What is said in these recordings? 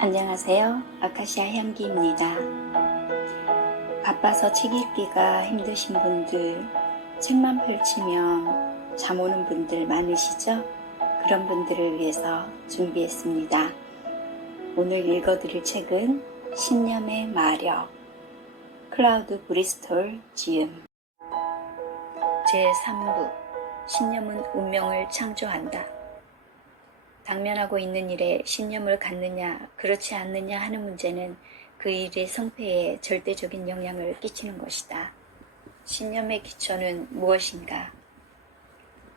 안녕하세요. 아카시아 향기입니다. 바빠서 책 읽기가 힘드신 분들, 책만 펼치면 잠 오는 분들 많으시죠? 그런 분들을 위해서 준비했습니다. 오늘 읽어드릴 책은 신념의 마력, 클라우드 브리스톨 지음. 제3부, 신념은 운명을 창조한다. 당면하고 있는 일에 신념을 갖느냐 그렇지 않느냐 하는 문제는 그 일의 성패에 절대적인 영향을 끼치는 것이다. 신념의 기초는 무엇인가?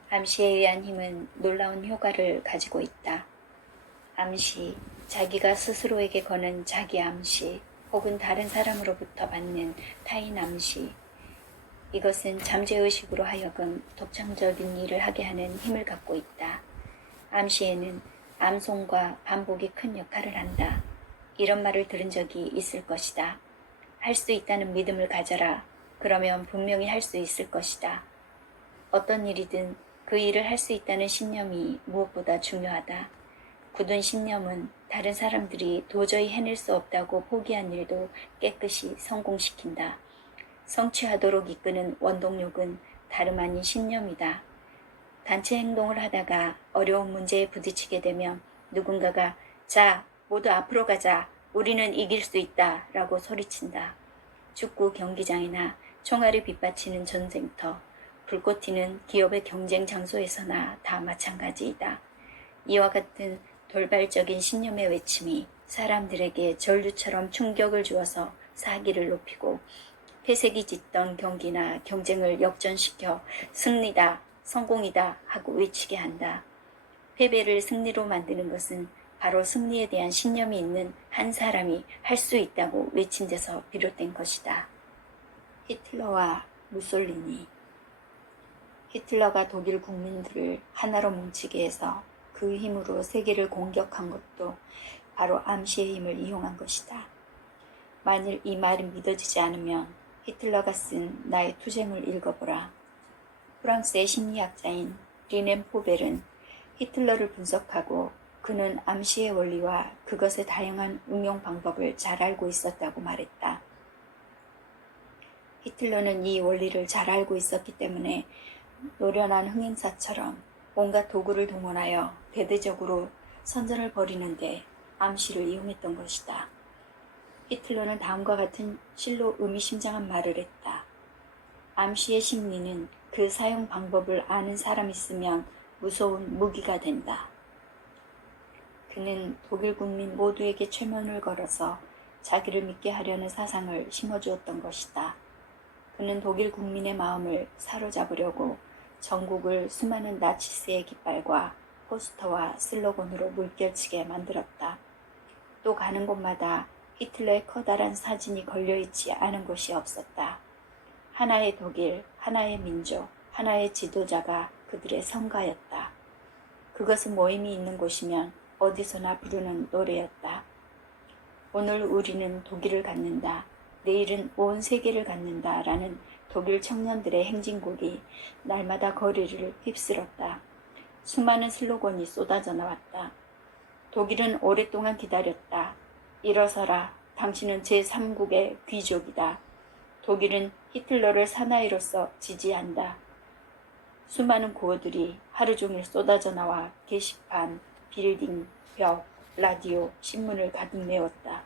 암시에 의한 힘은 놀라운 효과를 가지고 있다. 암시, 자기가 스스로에게 거는 자기 암시 혹은 다른 사람으로부터 받는 타인 암시, 이것은 잠재의식으로 하여금 독창적인 일을 하게 하는 힘을 갖고 있다. 암시에는 암송과 반복이 큰 역할을 한다. 이런 말을 들은 적이 있을 것이다. 할 수 있다는 믿음을 가져라. 그러면 분명히 할 수 있을 것이다. 어떤 일이든 그 일을 할 수 있다는 신념이 무엇보다 중요하다. 굳은 신념은 다른 사람들이 도저히 해낼 수 없다고 포기한 일도 깨끗이 성공시킨다. 성취하도록 이끄는 원동력은 다름 아닌 신념이다. 단체 행동을 하다가 어려운 문제에 부딪히게 되면 누군가가 자, 모두 앞으로 가자. 우리는 이길 수 있다. 라고 소리친다. 축구 경기장이나 총알이 빗받치는 전쟁터, 불꽃 튀는 기업의 경쟁 장소에서나 다 마찬가지이다. 이와 같은 돌발적인 신념의 외침이 사람들에게 전류처럼 충격을 주어서 사기를 높이고 회색이 짙던 경기나 경쟁을 역전시켜 승리다, 성공이다 하고 외치게 한다. 패배를 승리로 만드는 것은 바로 승리에 대한 신념이 있는 한 사람이 할 수 있다고 외친 데서 비롯된 것이다. 히틀러와 무솔리니. 히틀러가 독일 국민들을 하나로 뭉치게 해서 그 힘으로 세계를 공격한 것도 바로 암시의 힘을 이용한 것이다. 만일 이 말이 믿어지지 않으면 히틀러가 쓴 나의 투쟁을 읽어보라. 프랑스의 심리학자인 리넨 포벨은 히틀러를 분석하고 그는 암시의 원리와 그것의 다양한 응용 방법을 잘 알고 있었다고 말했다. 히틀러는 이 원리를 잘 알고 있었기 때문에 노련한 흥행사처럼 온갖 도구를 동원하여 대대적으로 선전을 벌이는데 암시를 이용했던 것이다. 히틀러는 다음과 같은 실로 의미심장한 말을 했다. 암시의 심리는 그 사용 방법을 아는 사람이 쓰면 무서운 무기가 된다. 그는 독일 국민 모두에게 최면을 걸어서 자기를 믿게 하려는 사상을 심어주었던 것이다. 그는 독일 국민의 마음을 사로잡으려고 전국을 수많은 나치스의 깃발과 포스터와 슬로건으로 물결치게 만들었다. 또 가는 곳마다 히틀러의 커다란 사진이 걸려있지 않은 곳이 없었다. 하나의 독일, 하나의 민족, 하나의 지도자가 그들의 성가였다. 그것은 모임이 있는 곳이면 어디서나 부르는 노래였다. 오늘 우리는 독일을 갖는다. 내일은 온 세계를 갖는다. 라는 독일 청년들의 행진곡이 날마다 거리를 휩쓸었다. 수많은 슬로건이 쏟아져 나왔다. 독일은 오랫동안 기다렸다. 일어서라. 당신은 제3국의 귀족이다. 독일은 히틀러를 사나이로서 지지한다. 수많은 구호들이 하루 종일 쏟아져 나와 게시판, 빌딩, 벽, 라디오, 신문을 가득 메웠다.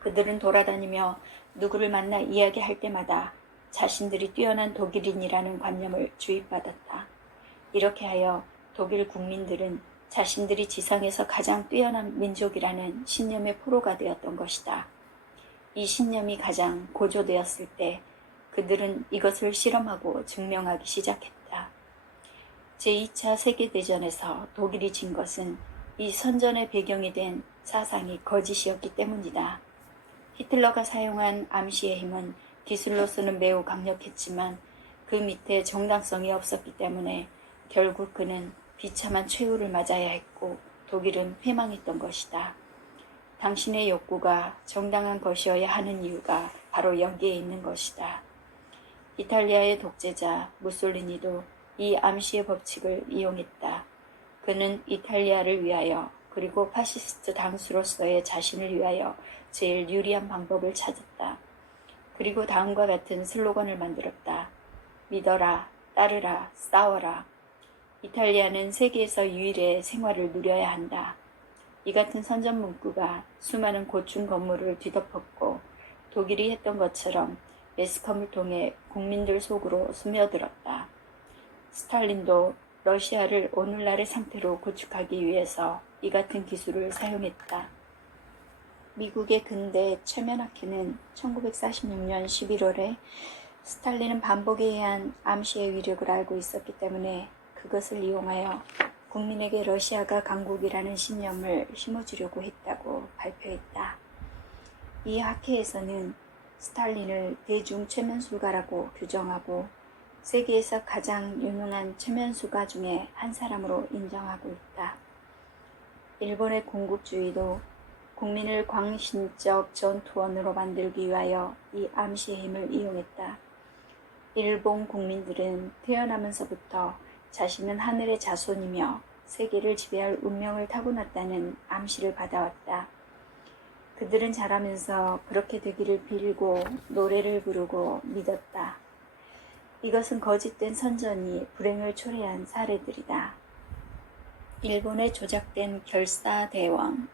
그들은 돌아다니며 누구를 만나 이야기할 때마다 자신들이 뛰어난 독일인이라는 관념을 주입받았다. 이렇게 하여 독일 국민들은 자신들이 지상에서 가장 뛰어난 민족이라는 신념의 포로가 되었던 것이다. 이 신념이 가장 고조되었을 때 그들은 이것을 실험하고 증명하기 시작했다. 제2차 세계대전에서 독일이 진 것은 이 선전의 배경이 된 사상이 거짓이었기 때문이다. 히틀러가 사용한 암시의 힘은 기술로서는 매우 강력했지만 그 밑에 정당성이 없었기 때문에 결국 그는 비참한 최후를 맞아야 했고 독일은 패망했던 것이다. 당신의 욕구가 정당한 것이어야 하는 이유가 바로 여기에 있는 것이다. 이탈리아의 독재자 무솔리니도 이 암시의 법칙을 이용했다. 그는 이탈리아를 위하여 그리고 파시스트 당수로서의 자신을 위하여 제일 유리한 방법을 찾았다. 그리고 다음과 같은 슬로건을 만들었다. 믿어라, 따르라, 싸워라. 이탈리아는 세계에서 유일의 생활을 누려야 한다. 이 같은 선전 문구가 수많은 고층 건물을 뒤덮었고 독일이 했던 것처럼 매스컴을 통해 국민들 속으로 스며들었다. 스탈린도 러시아를 오늘날의 상태로 구축하기 위해서 이 같은 기술을 사용했다. 미국의 근대 최면학회는 1946년 11월에 스탈린은 반복에 의한 암시의 위력을 알고 있었기 때문에 그것을 이용하여 국민에게 러시아가 강국이라는 신념을 심어주려고 했다고 발표했다. 이 학회에서는 스탈린을 대중 최면술가라고 규정하고 세계에서 가장 유명한 최면술가 중에 한 사람으로 인정하고 있다. 일본의 군국주의도 국민을 광신적 전투원으로 만들기 위하여 이 암시의 힘을 이용했다. 일본 국민들은 태어나면서부터 자신은 하늘의 자손이며 세계를 지배할 운명을 타고났다는 암시를 받아왔다. 그들은 자라면서 그렇게 되기를 빌고 노래를 부르고 믿었다. 이것은 거짓된 선전이 불행을 초래한 사례들이다. 일본의 조작된 결사대왕.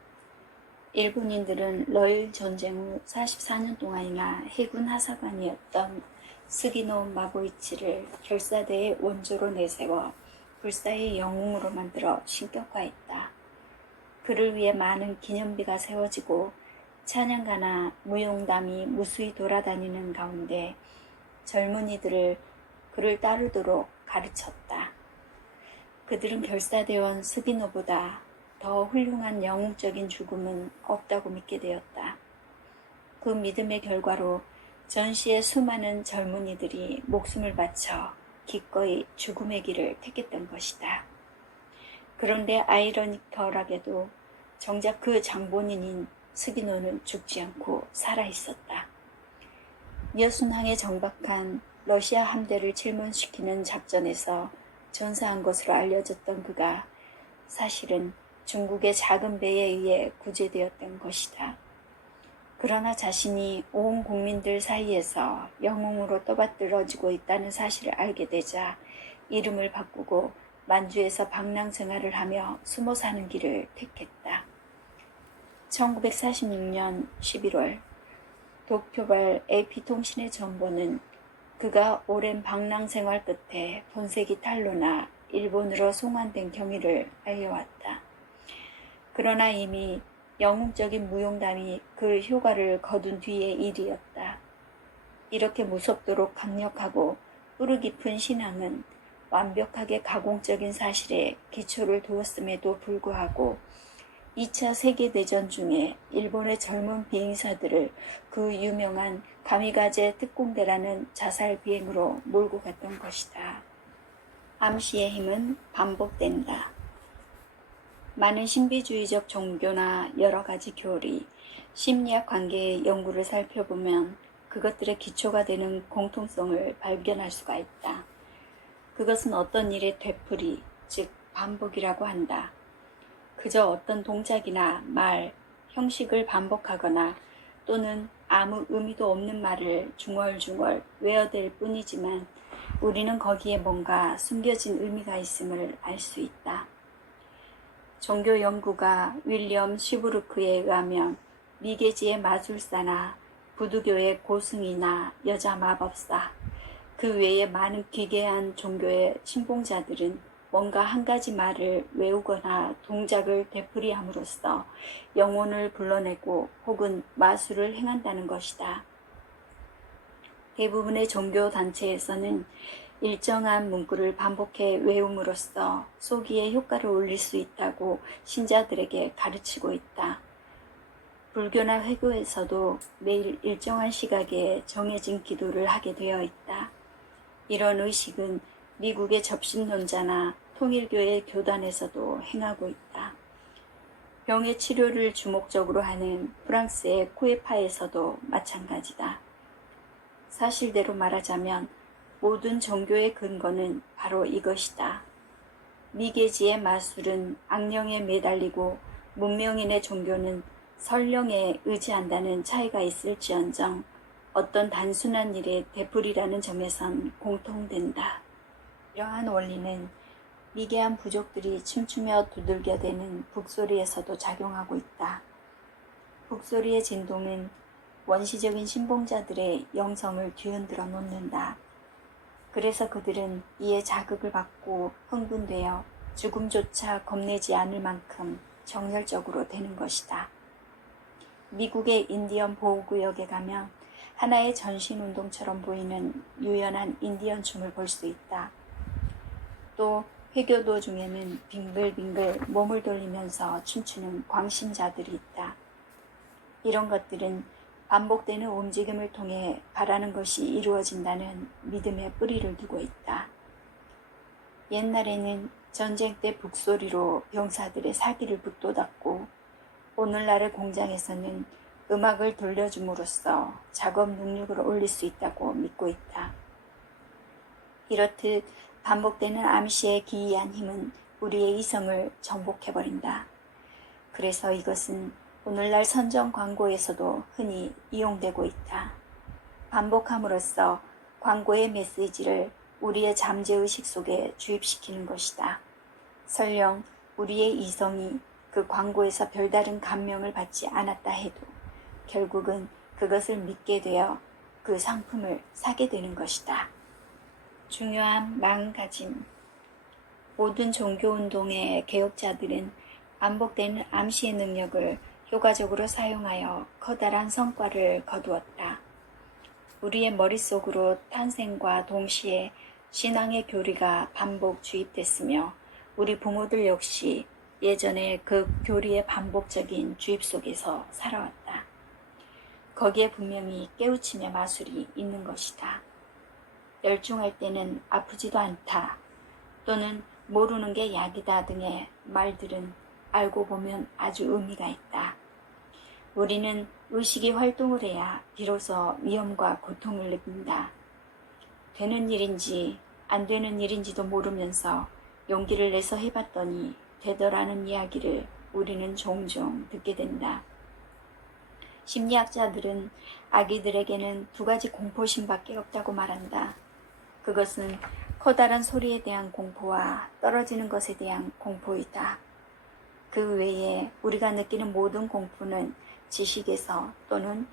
일본인들은 러일 전쟁 후 44년 동안이나 해군 하사관이었던 스기노 마고이치를 결사대의 원조로 내세워 불사의 영웅으로 만들어 신격화했다. 그를 위해 많은 기념비가 세워지고 찬양가나 무용담이 무수히 돌아다니는 가운데 젊은이들을 그를 따르도록 가르쳤다. 그들은 결사대원 스기노보다 더 훌륭한 영웅적인 죽음은 없다고 믿게 되었다. 그 믿음의 결과로 전시의 수많은 젊은이들이 목숨을 바쳐 기꺼이 죽음의 길을 택했던 것이다. 그런데 아이러니컬하게도 정작 그 장본인인 스기노는 죽지 않고 살아있었다. 여순항에 정박한 러시아 함대를 질문시키는 작전에서 전사한 것으로 알려졌던 그가 사실은 중국의 작은 배에 의해 구제되었던 것이다. 그러나 자신이 온 국민들 사이에서 영웅으로 떠받들어지고 있다는 사실을 알게 되자 이름을 바꾸고 만주에서 방랑 생활을 하며 숨어 사는 길을 택했다. 1946년 11월 도쿄발 AP통신의 전보는 그가 오랜 방랑 생활 끝에 본색이 탄로나 일본으로 송환된 경위를 알려왔다. 그러나 이미 영웅적인 무용담이 그 효과를 거둔 뒤의 일이었다. 이렇게 무섭도록 강력하고 뿌리 깊은 신앙은 완벽하게 가공적인 사실에 기초를 두었음에도 불구하고 2차 세계대전 중에 일본의 젊은 비행사들을 그 유명한 가미가제 특공대라는 자살 비행으로 몰고 갔던 것이다. 암시의 힘은 반복된다. 많은 신비주의적 종교나 여러 가지 교리, 심리학 관계의 연구를 살펴보면 그것들의 기초가 되는 공통성을 발견할 수가 있다. 그것은 어떤 일의 되풀이, 즉 반복이라고 한다. 그저 어떤 동작이나 말, 형식을 반복하거나 또는 아무 의미도 없는 말을 중얼중얼 외어댈 뿐이지만 우리는 거기에 뭔가 숨겨진 의미가 있음을 알 수 있다. 종교 연구가 윌리엄 시브루크에 의하면 미개지의 마술사나 부두교의 고승이나 여자 마법사, 그 외에 많은 기괴한 종교의 신봉자들은 뭔가 한 가지 말을 외우거나 동작을 되풀이함으로써 영혼을 불러내고 혹은 마술을 행한다는 것이다. 대부분의 종교 단체에서는 일정한 문구를 반복해 외움으로써 소기의 효과를 올릴 수 있다고 신자들에게 가르치고 있다. 불교나 회교에서도 매일 일정한 시각에 정해진 기도를 하게 되어 있다. 이런 의식은 미국의 접신론자나 통일교의 교단에서도 행하고 있다. 병의 치료를 주목적으로 하는 프랑스의 쿠에파에서도 마찬가지다. 사실대로 말하자면 모든 종교의 근거는 바로 이것이다. 미개지의 마술은 악령에 매달리고 문명인의 종교는 설령에 의지한다는 차이가 있을지언정 어떤 단순한 일의 되풀이라는 점에선 공통된다. 이러한 원리는 미개한 부족들이 춤추며 두들겨대는 북소리에서도 작용하고 있다. 북소리의 진동은 원시적인 신봉자들의 영성을 뒤흔들어 놓는다. 그래서 그들은 이에 자극을 받고 흥분되어 죽음조차 겁내지 않을 만큼 정열적으로 되는 것이다. 미국의 인디언 보호구역에 가면 하나의 전신운동처럼 보이는 유연한 인디언 춤을 볼 수 있다. 또 회교도 중에는 빙글빙글 몸을 돌리면서 춤추는 광신자들이 있다. 이런 것들은 반복되는 움직임을 통해 바라는 것이 이루어진다는 믿음의 뿌리를 두고 있다. 옛날에는 전쟁 때 북소리로 병사들의 사기를 북돋았고 오늘날의 공장에서는 음악을 돌려줌으로써 작업 능률을 올릴 수 있다고 믿고 있다. 이렇듯 반복되는 암시의 기이한 힘은 우리의 이성을 정복해버린다. 그래서 이것은 오늘날 선전 광고에서도 흔히 이용되고 있다. 반복함으로써 광고의 메시지를 우리의 잠재의식 속에 주입시키는 것이다. 설령 우리의 이성이 그 광고에서 별다른 감명을 받지 않았다 해도 결국은 그것을 믿게 되어 그 상품을 사게 되는 것이다. 중요한 마음가짐. 모든 종교운동의 개혁자들은 반복되는 암시의 능력을 효과적으로 사용하여 커다란 성과를 거두었다. 우리의 머릿속으로 탄생과 동시에 신앙의 교리가 반복 주입됐으며 우리 부모들 역시 예전에 그 교리의 반복적인 주입 속에서 살아왔다. 거기에 분명히 깨우침의 마술이 있는 것이다. 열중할 때는 아프지도 않다. 또는 모르는 게 약이다 등의 말들은 알고 보면 아주 의미가 있다. 우리는 의식이 활동을 해야 비로소 위험과 고통을 느낀다. 되는 일인지 안 되는 일인지도 모르면서 용기를 내서 해봤더니 되더라는 이야기를 우리는 종종 듣게 된다. 심리학자들은 아기들에게는 두 가지 공포심밖에 없다고 말한다. 그것은 커다란 소리에 대한 공포와 떨어지는 것에 대한 공포이다. 그 외에 우리가 느끼는 모든 공포는 지식에서 또는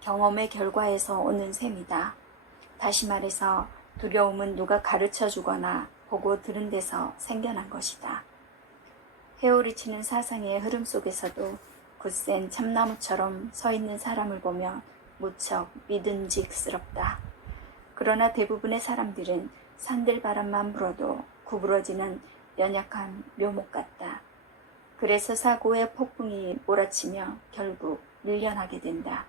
경험의 결과에서 오는 셈이다. 다시 말해서 두려움은 누가 가르쳐 주거나 보고 들은 데서 생겨난 것이다. 회오리치는 사상의 흐름 속에서도 굳센 참나무처럼 서 있는 사람을 보면 무척 믿음직스럽다. 그러나 대부분의 사람들은 산들바람만 불어도 구부러지는 연약한 묘목 같다. 그래서 사고의 폭풍이 몰아치며 결국 밀려나게 된다.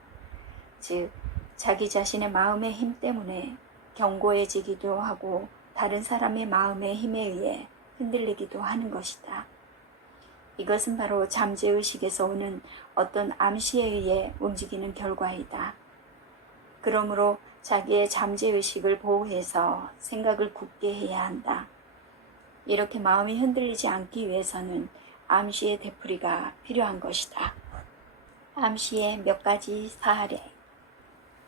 즉, 자기 자신의 마음의 힘 때문에 견고해지기도 하고 다른 사람의 마음의 힘에 의해 흔들리기도 하는 것이다. 이것은 바로 잠재의식에서 오는 어떤 암시에 의해 움직이는 결과이다. 그러므로 자기의 잠재의식을 보호해서 생각을 굳게 해야 한다. 이렇게 마음이 흔들리지 않기 위해서는 암시의 되풀이가 필요한 것이다. 암시의 몇 가지 사례.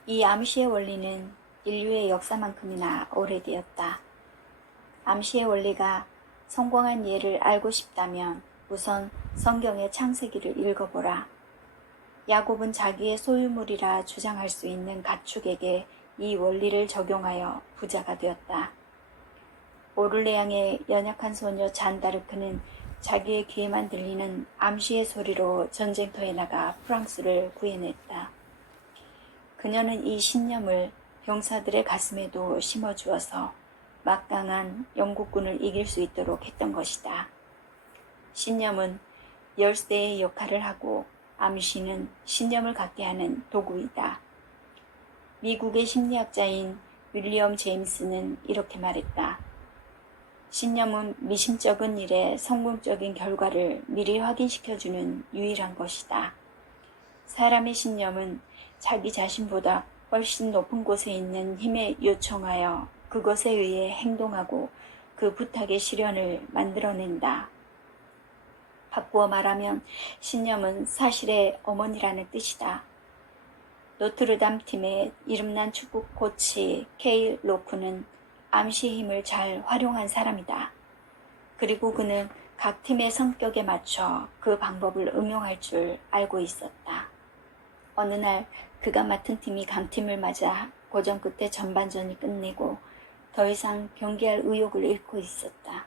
이 암시의 원리는 인류의 역사만큼이나 오래되었다. 암시의 원리가 성공한 예를 알고 싶다면 우선 성경의 창세기를 읽어보라. 야곱은 자기의 소유물이라 주장할 수 있는 가축에게 이 원리를 적용하여 부자가 되었다. 오를레앙의 연약한 소녀 잔다르크는 자기의 귀에만 들리는 암시의 소리로 전쟁터에 나가 프랑스를 구해냈다. 그녀는 이 신념을 병사들의 가슴에도 심어주어서 막강한 영국군을 이길 수 있도록 했던 것이다. 신념은 열쇠의 역할을 하고 암시는 신념을 갖게 하는 도구이다. 미국의 심리학자인 윌리엄 제임스는 이렇게 말했다. 신념은 미심쩍은 일의 성공적인 결과를 미리 확인시켜주는 유일한 것이다. 사람의 신념은 자기 자신보다 훨씬 높은 곳에 있는 힘에 요청하여 그것에 의해 행동하고 그 부탁의 실현을 만들어낸다. 바꾸어 말하면 신념은 사실의 어머니라는 뜻이다. 노트르담 팀의 이름난 축구 코치 케일 로크는 암시의 힘을 잘 활용한 사람이다. 그리고 그는 각 팀의 성격에 맞춰 그 방법을 응용할 줄 알고 있었다. 어느 날 그가 맡은 팀이 강팀을 맞아 고전 끝에 전반전이 끝내고 더 이상 경기할 의욕을 잃고 있었다.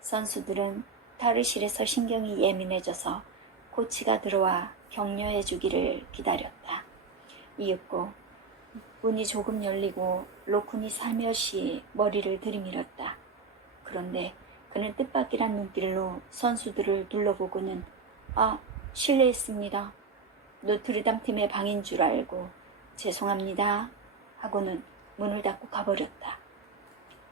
선수들은 탈의실에서 신경이 예민해져서 코치가 들어와 격려해 주기를 기다렸다. 이윽고 문이 조금 열리고 로쿤이 살며시 머리를 들이밀었다. 그런데 그는 뜻밖이란 눈길로 선수들을 둘러보고는 실례했습니다. 노트르담 팀의 방인 줄 알고 죄송합니다 하고는 문을 닫고 가버렸다.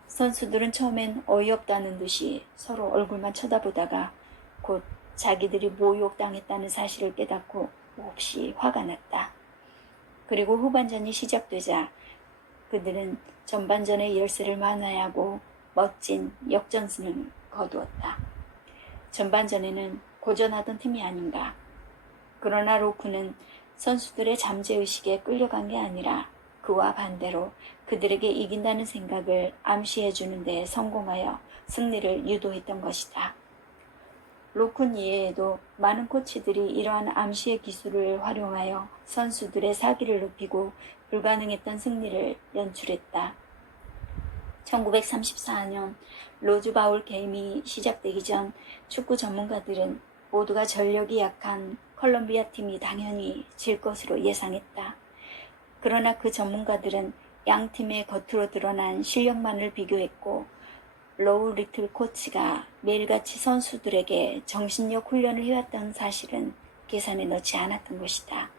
선수들은 처음엔 어이없다는 듯이 서로 얼굴만 쳐다보다가 곧 자기들이 모욕당했다는 사실을 깨닫고 몹시 화가 났다. 그리고 후반전이 시작되자 그들은 전반전의 열세를 만회하고 멋진 역전승을 거두었다. 전반전에는 고전하던 팀이 아닌가. 그러나 로크는 선수들의 잠재의식에 끌려간 게 아니라 그와 반대로 그들에게 이긴다는 생각을 암시해주는 데 성공하여 승리를 유도했던 것이다. 로큰 이외에도 많은 코치들이 이러한 암시의 기술을 활용하여 선수들의 사기를 높이고 불가능했던 승리를 연출했다. 1934년 로즈바울 게임이 시작되기 전 축구 전문가들은 모두가 전력이 약한 콜롬비아 팀이 당연히 질 것으로 예상했다. 그러나 그 전문가들은 양 팀의 겉으로 드러난 실력만을 비교했고 로우 리틀 코치가 매일같이 선수들에게 정신력 훈련을 해왔던 사실은 계산에 넣지 않았던 것이다.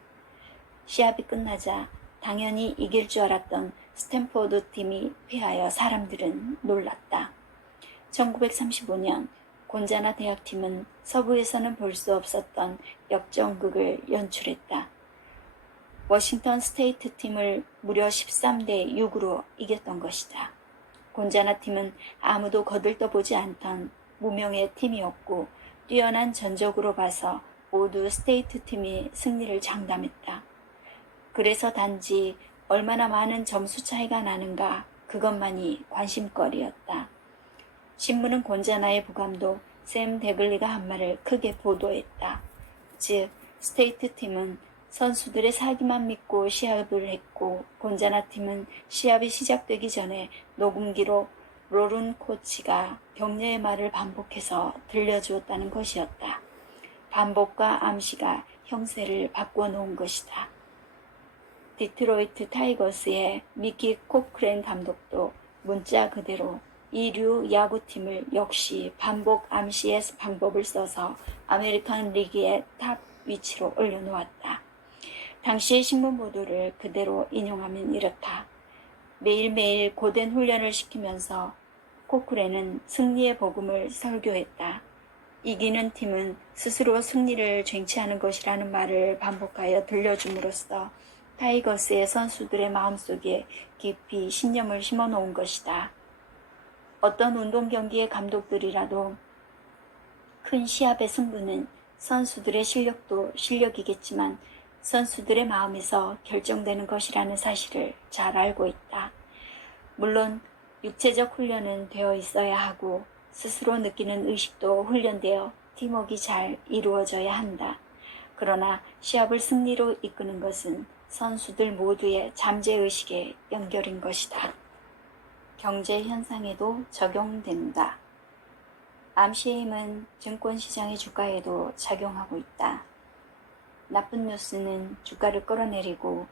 시합이 끝나자 당연히 이길 줄 알았던 스탠포드 팀이 패하여 사람들은 놀랐다. 1935년 곤자나 대학팀은 서부에서는 볼 수 없었던 역전극을 연출했다. 워싱턴 스테이트 팀을 무려 13대 6으로 이겼던 것이다. 곤자나 팀은 아무도 거들떠보지 않던 무명의 팀이었고 뛰어난 전적으로 봐서 모두 스테이트 팀이 승리를 장담했다. 그래서 단지 얼마나 많은 점수 차이가 나는가 그것만이 관심거리였다. 신문은 곤자나의 부감독 샘 데글리가 한 말을 크게 보도했다. 즉 스테이트 팀은 선수들의 사기만 믿고 시합을 했고 곤자나 팀은 시합이 시작되기 전에 녹음기로 로룬 코치가 격려의 말을 반복해서 들려주었다는 것이었다. 반복과 암시가 형세를 바꾸어 놓은 것이다. 디트로이트 타이거스의 미키 코크렌 감독도 문자 그대로 이류 야구팀을 역시 반복 암시의 방법을 써서 아메리칸 리그의 탑 위치로 올려놓았다. 당시의 신문 보도를 그대로 인용하면 이렇다. 매일매일 고된 훈련을 시키면서 코크렌은 승리의 복음을 설교했다. 이기는 팀은 스스로 승리를 쟁취하는 것이라는 말을 반복하여 들려줌으로써 타이거스의 선수들의 마음속에 깊이 신념을 심어놓은 것이다. 어떤 운동 경기의 감독들이라도 큰 시합의 승부는 선수들의 실력도 실력이겠지만 선수들의 마음에서 결정되는 것이라는 사실을 잘 알고 있다. 물론 육체적 훈련은 되어 있어야 하고 스스로 느끼는 의식도 훈련되어 팀워크가 잘 이루어져야 한다. 그러나 시합을 승리로 이끄는 것은 선수들 모두의 잠재의식에 연결인 것이다. 경제 현상에도 적용된다. 암시의 힘은 증권시장의 주가에도 작용하고 있다. 나쁜 뉴스는 주가를 끌어내리고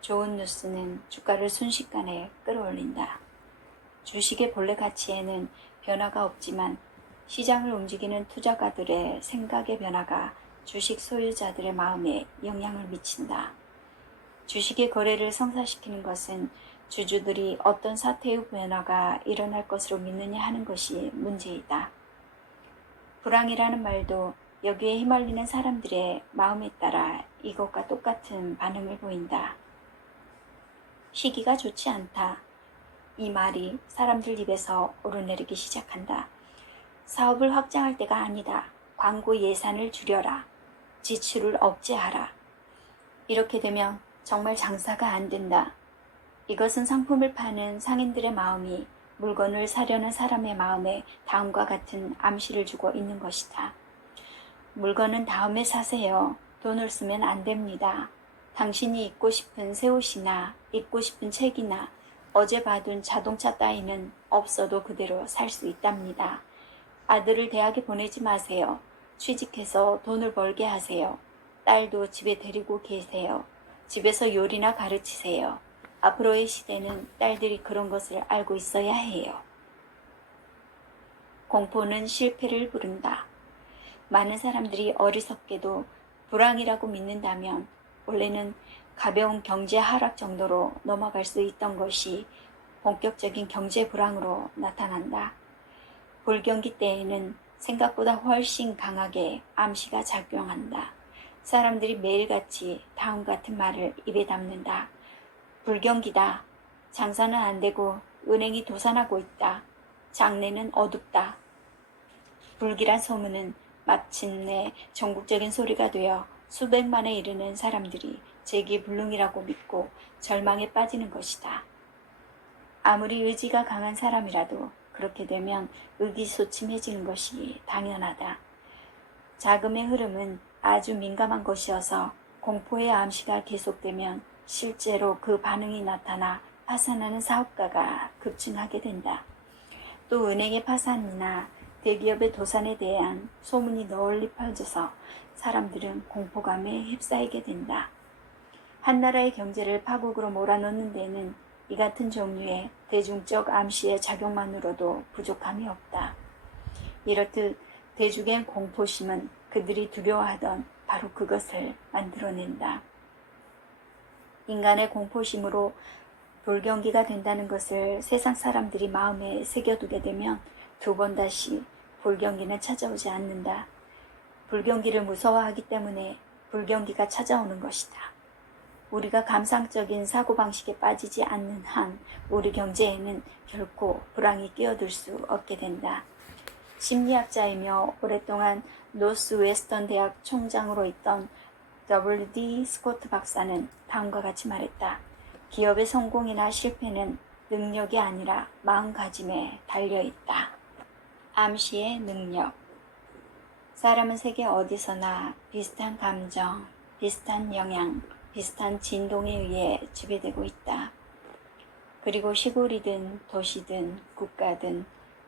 좋은 뉴스는 주가를 순식간에 끌어올린다. 주식의 본래 가치에는 변화가 없지만 시장을 움직이는 투자가들의 생각의 변화가 주식 소유자들의 마음에 영향을 미친다. 주식의 거래를 성사시키는 것은 주주들이 어떤 사태의 변화가 일어날 것으로 믿느냐 하는 것이 문제이다. 불황이라는 말도 여기에 휘말리는 사람들의 마음에 따라 이것과 똑같은 반응을 보인다. 시기가 좋지 않다. 이 말이 사람들 입에서 오르내리기 시작한다. 사업을 확장할 때가 아니다. 광고 예산을 줄여라. 지출을 억제하라. 이렇게 되면 정말 장사가 안 된다. 이것은 상품을 파는 상인들의 마음이 물건을 사려는 사람의 마음에 다음과 같은 암시를 주고 있는 것이다. 물건은 다음에 사세요. 돈을 쓰면 안 됩니다. 당신이 입고 싶은 새 옷이나 읽고 싶은 책이나 어제 봐둔 자동차 따위는 없어도 그대로 살 수 있답니다. 아들을 대학에 보내지 마세요. 취직해서 돈을 벌게 하세요. 딸도 집에 데리고 계세요. 집에서 요리나 가르치세요. 앞으로의 시대는 딸들이 그런 것을 알고 있어야 해요. 공포는 실패를 부른다. 많은 사람들이 어리석게도 불황이라고 믿는다면 원래는 가벼운 경제 하락 정도로 넘어갈 수 있던 것이 본격적인 경제 불황으로 나타난다. 불경기 때에는 생각보다 훨씬 강하게 암시가 작용한다. 사람들이 매일같이 다음 같은 말을 입에 담는다. 불경기다. 장사는 안 되고 은행이 도산하고 있다. 장래는 어둡다. 불길한 소문은 마침내 전국적인 소리가 되어 수백만에 이르는 사람들이 재기불능이라고 믿고 절망에 빠지는 것이다. 아무리 의지가 강한 사람이라도 그렇게 되면 의기소침해지는 것이 당연하다. 자금의 흐름은 아주 민감한 것이어서 공포의 암시가 계속되면 실제로 그 반응이 나타나 파산하는 사업가가 급증하게 된다. 또 은행의 파산이나 대기업의 도산에 대한 소문이 널리 퍼져서 사람들은 공포감에 휩싸이게 된다. 한 나라의 경제를 파국으로 몰아넣는 데는 이 같은 종류의 대중적 암시의 작용만으로도 부족함이 없다. 이렇듯 대중의 공포심은 그들이 두려워하던 바로 그것을 만들어낸다. 인간의 공포심으로 불경기가 된다는 것을 세상 사람들이 마음에 새겨두게 되면 두 번 다시 불경기는 찾아오지 않는다. 불경기를 무서워하기 때문에 불경기가 찾아오는 것이다. 우리가 감상적인 사고방식에 빠지지 않는 한 우리 경제에는 결코 불황이 끼어들 수 없게 된다. 심리학자이며 오랫동안 노스웨스턴 대학 총장으로 있던 W.D. 스코트 박사는 다음과 같이 말했다. 기업의 성공이나 실패는 능력이 아니라 마음가짐에 달려있다. 암시의 능력. 사람은 세계 어디서나 비슷한 감정, 비슷한 영향, 비슷한 진동에 의해 지배되고 있다. 그리고 시골이든 도시든 국가든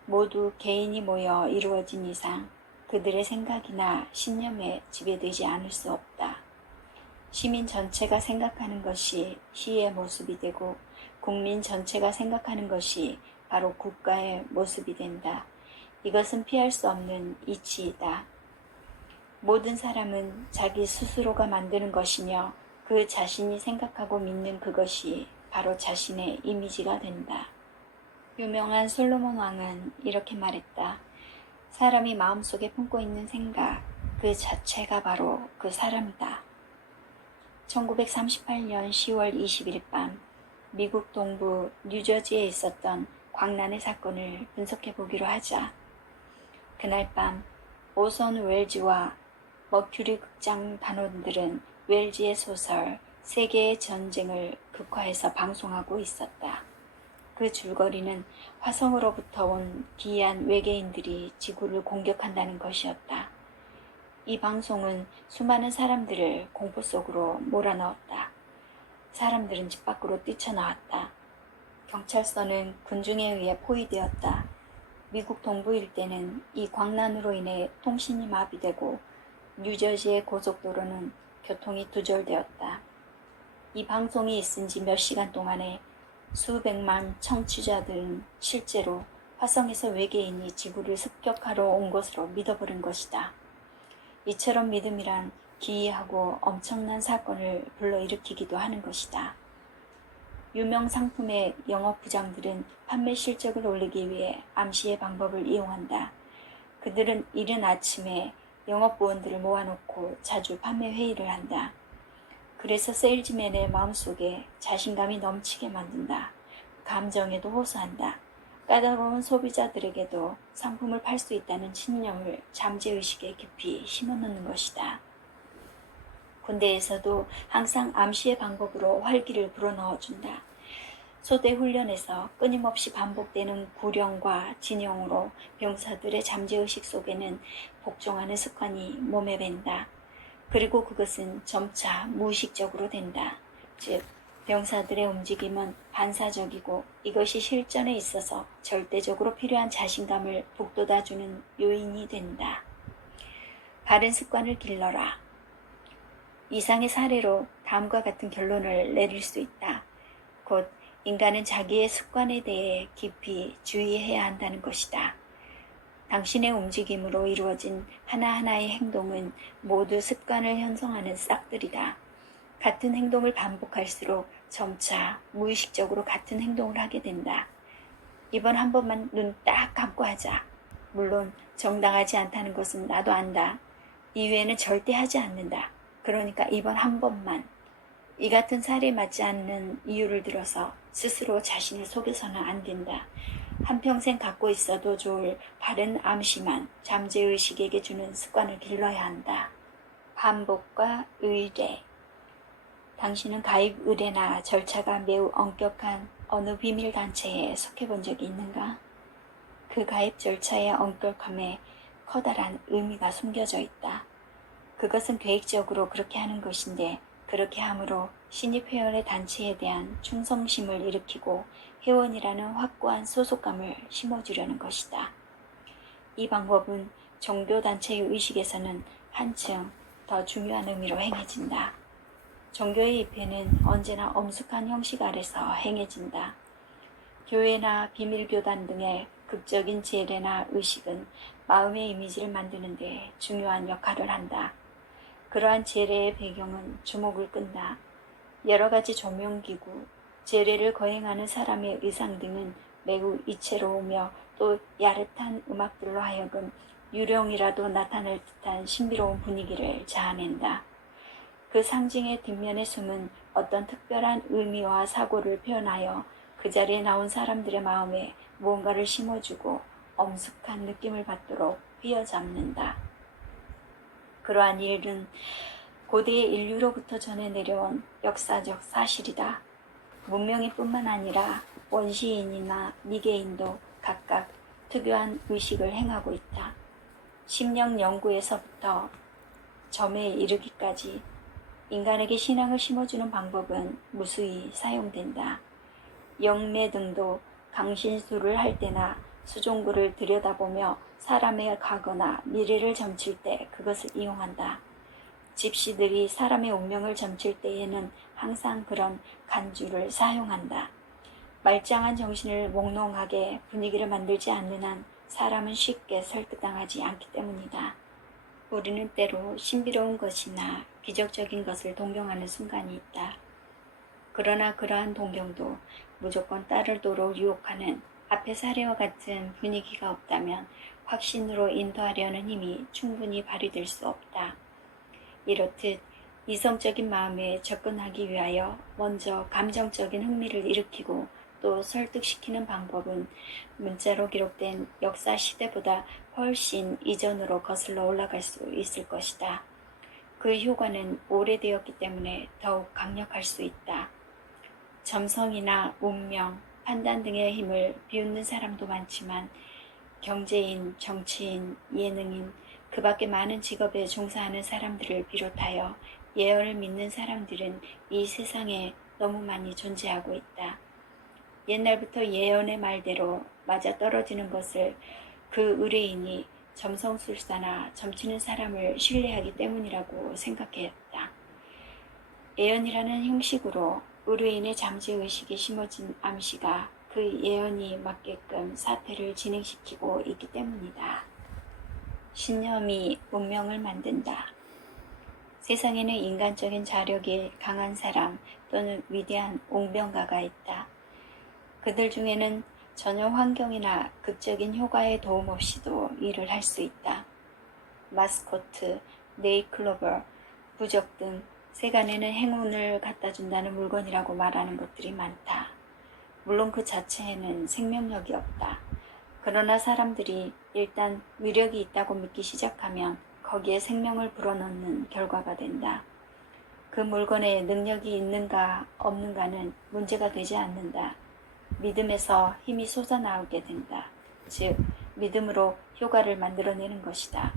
모두 개인이 모여 이루어진 이상 그들의 생각이나 신념에 지배되지 않을 수 없다. 시민 전체가 생각하는 것이 시의 모습이 되고 국민 전체가 생각하는 것이 바로 국가의 모습이 된다. 이것은 피할 수 없는 이치이다. 모든 사람은 자기 스스로가 만드는 것이며 그 자신이 생각하고 믿는 그것이 바로 자신의 이미지가 된다. 유명한 솔로몬 왕은 이렇게 말했다. 사람이 마음속에 품고 있는 생각, 그 자체가 바로 그 사람이다. 1938년 10월 20일 밤 미국 동부 뉴저지에 있었던 광란의 사건을 분석해 보기로 하자. 그날 밤 오선 웰즈와 머큐리 극장 단원들은 웰즈의 소설 세계의 전쟁을 극화해서 방송하고 있었다. 그 줄거리는 화성으로부터 온 기이한 외계인들이 지구를 공격한다는 것이었다. 이 방송은 수많은 사람들을 공포 속으로 몰아넣었다. 사람들은 집 밖으로 뛰쳐나왔다. 경찰서는 군중에 의해 포위되었다. 미국 동부 일대는 이 광란으로 인해 통신이 마비되고 뉴저지의 고속도로는 교통이 두절되었다. 이 방송이 있은 지 몇 시간 동안에 수백만 청취자들은 실제로 화성에서 외계인이 지구를 습격하러 온 것으로 믿어버린 것이다. 이처럼 믿음이란 기이하고 엄청난 사건을 불러일으키기도 하는 것이다. 유명 상품의 영업부장들은 판매 실적을 올리기 위해 암시의 방법을 이용한다. 그들은 이른 아침에 영업부원들을 모아놓고 자주 판매 회의를 한다. 그래서 세일즈맨의 마음속에 자신감이 넘치게 만든다. 감정에도 호소한다. 까다로운 소비자들에게도 상품을 팔 수 있다는 신념을 잠재의식에 깊이 심어놓는 것이다. 군대에서도 항상 암시의 방법으로 활기를 불어넣어준다. 소대 훈련에서 끊임없이 반복되는 구령과 진영으로 병사들의 잠재의식 속에는 복종하는 습관이 몸에 밴다. 그리고 그것은 점차 무의식적으로 된다. 즉, 병사들의 움직임은 반사적이고 이것이 실전에 있어서 절대적으로 필요한 자신감을 북돋아주는 요인이 된다. 바른 습관을 길러라. 이상의 사례로 다음과 같은 결론을 내릴 수 있다. 곧 인간은 자기의 습관에 대해 깊이 주의해야 한다는 것이다. 당신의 움직임으로 이루어진 하나하나의 행동은 모두 습관을 형성하는 싹들이다. 같은 행동을 반복할수록 점차 무의식적으로 같은 행동을 하게 된다. 이번 한 번만 눈 딱 감고 하자. 물론 정당하지 않다는 것은 나도 안다. 이후에는 절대 하지 않는다. 그러니까 이번 한 번만. 이 같은 사례에 맞지 않는 이유를 들어서 스스로 자신을 속여서는 안 된다. 한평생 갖고 있어도 좋을 바른 암시만 잠재의식에게 주는 습관을 길러야 한다. 반복과 의뢰. 당신은 가입 의뢰나 절차가 매우 엄격한 어느 비밀단체에 속해본 적이 있는가? 그 가입 절차의 엄격함에 커다란 의미가 숨겨져 있다. 그것은 계획적으로 그렇게 하는 것인데 그렇게 함으로 신입 회원의 단체에 대한 충성심을 일으키고 회원이라는 확고한 소속감을 심어주려는 것이다. 이 방법은 종교단체의 의식에서는 한층 더 중요한 의미로 행해진다. 종교의 입회는 언제나 엄숙한 형식 아래서 행해진다. 교회나 비밀교단 등의 극적인 제례나 의식은 마음의 이미지를 만드는 데 중요한 역할을 한다. 그러한 제례의 배경은 주목을 끈다. 여러 가지 조명기구, 제례를 거행하는 사람의 의상 등은 매우 이채로우며 또 야릇한 음악들로 하여금 유령이라도 나타날 듯한 신비로운 분위기를 자아낸다. 그 상징의 뒷면에 숨은 어떤 특별한 의미와 사고를 표현하여 그 자리에 나온 사람들의 마음에 무언가를 심어주고 엄숙한 느낌을 받도록 휘어잡는다. 그러한 일은 고대의 인류로부터 전해 내려온 역사적 사실이다. 문명이 뿐만 아니라 원시인이나 미개인도 각각 특유한 의식을 행하고 있다. 심령 연구에서부터 점에 이르기까지 인간에게 신앙을 심어주는 방법은 무수히 사용된다. 영매 등도 강신수를 할 때나 수종구를 들여다보며 사람의 과거나 미래를 점칠 때 그것을 이용한다. 집시들이 사람의 운명을 점칠 때에는 항상 그런 간주를 사용한다. 말짱한 정신을 몽롱하게 분위기를 만들지 않는 한 사람은 쉽게 설득당하지 않기 때문이다. 우리는 때로 신비로운 것이나 기적적인 것을 동경하는 순간이 있다. 그러나 그러한 동경도 무조건 따르도록 유혹하는 앞의 사례와 같은 분위기가 없다면 확신으로 인도하려는 힘이 충분히 발휘될 수 없다. 이렇듯 이성적인 마음에 접근하기 위하여 먼저 감정적인 흥미를 일으키고 또 설득시키는 방법은 문자로 기록된 역사 시대보다 훨씬 이전으로 거슬러 올라갈 수 있을 것이다. 그 효과는 오래되었기 때문에 더욱 강력할 수 있다. 점성이나 운명, 판단 등의 힘을 비웃는 사람도 많지만 경제인, 정치인, 예능인, 그 밖에 많은 직업에 종사하는 사람들을 비롯하여 예언을 믿는 사람들은 이 세상에 너무 많이 존재하고 있다. 옛날부터 예언의 말대로 맞아떨어지는 것을 그 의뢰인이 점성술사나 점치는 사람을 신뢰하기 때문이라고 생각했다. 예언이라는 형식으로 의뢰인의 잠재의식에 심어진 암시가 그 예언이 맞게끔 사태를 진행시키고 있기 때문이다. 신념이 운명을 만든다. 세상에는 인간적인 자력이 강한 사람 또는 위대한 웅변가가 있다. 그들 중에는 전혀 환경이나 극적인 효과의 도움 없이도 일을 할 수 있다. 마스코트, 네잎클로버, 부적 등 세간에는 행운을 갖다 준다는 물건이라고 말하는 것들이 많다. 물론 그 자체에는 생명력이 없다. 그러나 사람들이 일단 위력이 있다고 믿기 시작하면 거기에 생명을 불어넣는 결과가 된다. 그 물건에 능력이 있는가 없는가는 문제가 되지 않는다. 믿음에서 힘이 솟아나오게 된다. 즉, 믿음으로 효과를 만들어내는 것이다.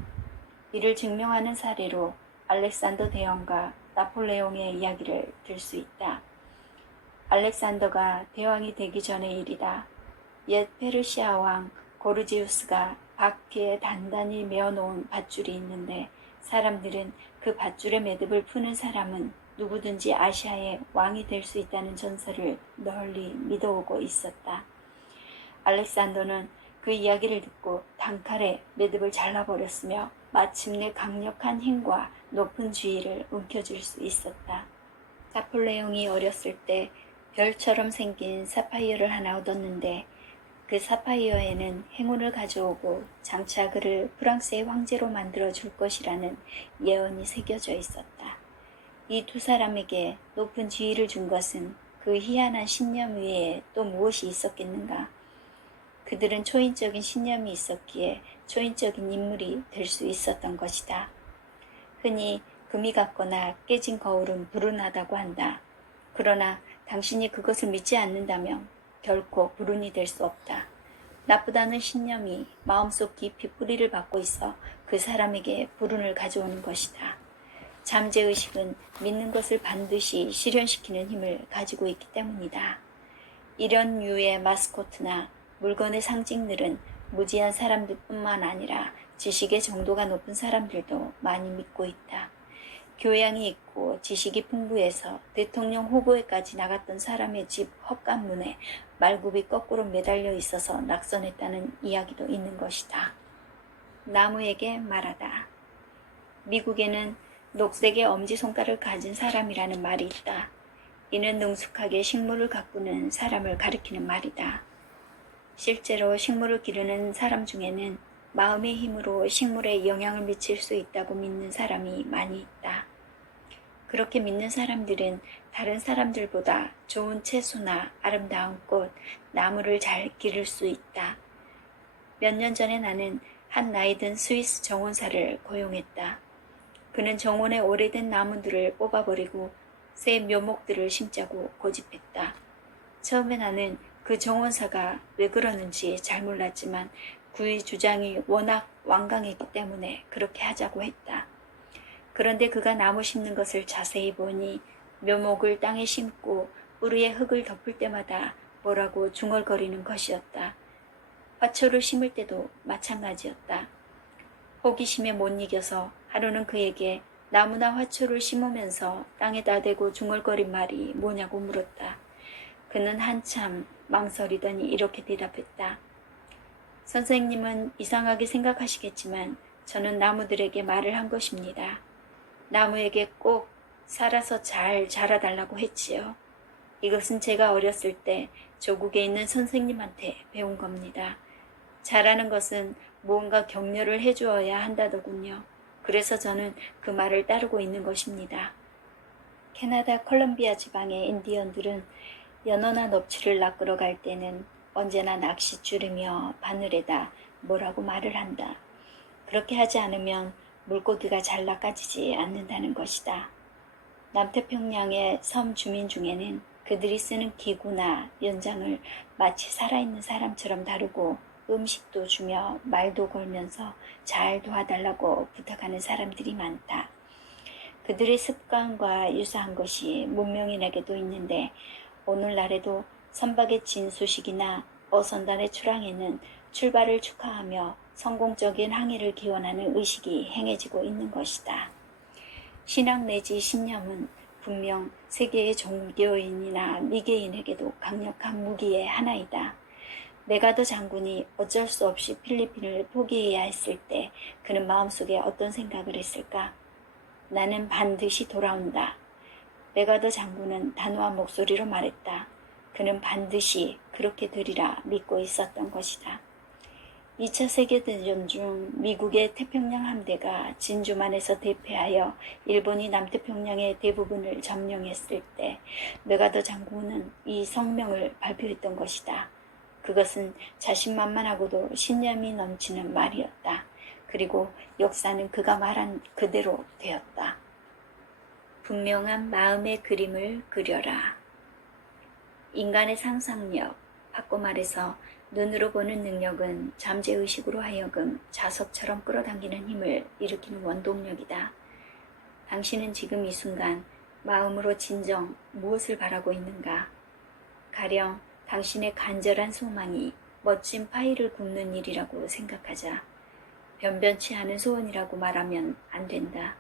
이를 증명하는 사례로 알렉산더 대왕과 나폴레옹의 이야기를 들 수 있다. 알렉산더가 대왕이 되기 전의 일이다. 옛 페르시아 왕 고르지우스가 바퀴에 단단히 메어놓은 밧줄이 있는데 사람들은 그 밧줄의 매듭을 푸는 사람은 누구든지 아시아의 왕이 될 수 있다는 전설을 널리 믿어오고 있었다. 알렉산더는 그 이야기를 듣고 단칼에 매듭을 잘라버렸으며 마침내 강력한 힘과 높은 지위를 움켜쥘 수 있었다. 나폴레옹이 어렸을 때 별처럼 생긴 사파이어를 하나 얻었는데 그 사파이어에는 행운을 가져오고 장차 그를 프랑스의 황제로 만들어 줄 것이라는 예언이 새겨져 있었다. 이 두 사람에게 높은 지위를 준 것은 그 희한한 신념 외에 또 무엇이 있었겠는가? 그들은 초인적인 신념이 있었기에 초인적인 인물이 될 수 있었던 것이다. 흔히 금이 갔거나 깨진 거울은 불운하다고 한다. 그러나 당신이 그것을 믿지 않는다면 결코 불운이 될 수 없다. 나쁘다는 신념이 마음속 깊이 뿌리를 받고 있어 그 사람에게 불운을 가져오는 것이다. 잠재의식은 믿는 것을 반드시 실현시키는 힘을 가지고 있기 때문이다. 이런 류의 마스코트나 물건의 상징들은 무지한 사람들뿐만 아니라 지식의 정도가 높은 사람들도 많이 믿고 있다. 교양이 있고 지식이 풍부해서 대통령 후보에까지 나갔던 사람의 집 헛간문에 말굽이 거꾸로 매달려 있어서 낙선했다는 이야기도 있는 것이다. 나무에게 말하다. 미국에는 녹색의 엄지손가락을 가진 사람이라는 말이 있다. 이는 능숙하게 식물을 가꾸는 사람을 가리키는 말이다. 실제로 식물을 기르는 사람 중에는 마음의 힘으로 식물에 영향을 미칠 수 있다고 믿는 사람이 많이 있다. 그렇게 믿는 사람들은 다른 사람들보다 좋은 채소나 아름다운 꽃, 나무를 잘 기를 수 있다. 몇 년 전에 나는 한 나이든 스위스 정원사를 고용했다. 그는 정원의 오래된 나무들을 뽑아버리고 새 묘목들을 심자고 고집했다. 처음에 나는 그 정원사가 왜 그러는지 잘 몰랐지만 그의 주장이 워낙 완강했기 때문에 그렇게 하자고 했다. 그런데 그가 나무 심는 것을 자세히 보니 묘목을 땅에 심고 뿌리에 흙을 덮을 때마다 뭐라고 중얼거리는 것이었다. 화초를 심을 때도 마찬가지였다. 호기심에 못 이겨서 하루는 그에게 나무나 화초를 심으면서 땅에다 대고 중얼거린 말이 뭐냐고 물었다. 그는 한참 망설이더니 이렇게 대답했다. 선생님은 이상하게 생각하시겠지만 저는 나무들에게 말을 한 것입니다. 나무에게 꼭 살아서 잘 자라달라고 했지요. 이것은 제가 어렸을 때 조국에 있는 선생님한테 배운 겁니다. 자라는 것은 무언가 격려를 해주어야 한다더군요. 그래서 저는 그 말을 따르고 있는 것입니다. 캐나다 콜럼비아 지방의 인디언들은 연어나 넙치를 낚으러 갈 때는 언제나 낚싯줄이며 바늘에다 뭐라고 말을 한다. 그렇게 하지 않으면 물고기가 잘 낚아지지 않는다는 것이다. 남태평양의 섬 주민 중에는 그들이 쓰는 기구나 연장을 마치 살아있는 사람처럼 다루고 음식도 주며 말도 걸면서 잘 도와달라고 부탁하는 사람들이 많다. 그들의 습관과 유사한 것이 문명인에게도 있는데 오늘날에도 선박의 진수식이나 어선단의 출항에는 출발을 축하하며 성공적인 항해를 기원하는 의식이 행해지고 있는 것이다. 신앙 내지 신념은 분명 세계의 종교인이나 미개인에게도 강력한 무기의 하나이다. 메가더 장군이 어쩔 수 없이 필리핀을 포기해야 했을 때 그는 마음속에 어떤 생각을 했을까? 나는 반드시 돌아온다. 메가더 장군은 단호한 목소리로 말했다. 그는 반드시 그렇게 되리라 믿고 있었던 것이다. 2차 세계대전 중 미국의 태평양 함대가 진주만에서 대패하여 일본이 남태평양의 대부분을 점령했을 때 메가더 장군은 이 성명을 발표했던 것이다. 그것은 자신만만하고도 신념이 넘치는 말이었다. 그리고 역사는 그가 말한 그대로 되었다. 분명한 마음의 그림을 그려라. 인간의 상상력, 바꿔 말해서 눈으로 보는 능력은 잠재의식으로 하여금 자석처럼 끌어당기는 힘을 일으키는 원동력이다. 당신은 지금 이 순간 마음으로 진정 무엇을 바라고 있는가? 가령 당신의 간절한 소망이 멋진 파이를 굽는 일이라고 생각하자. 변변치 않은 소원이라고 말하면 안 된다.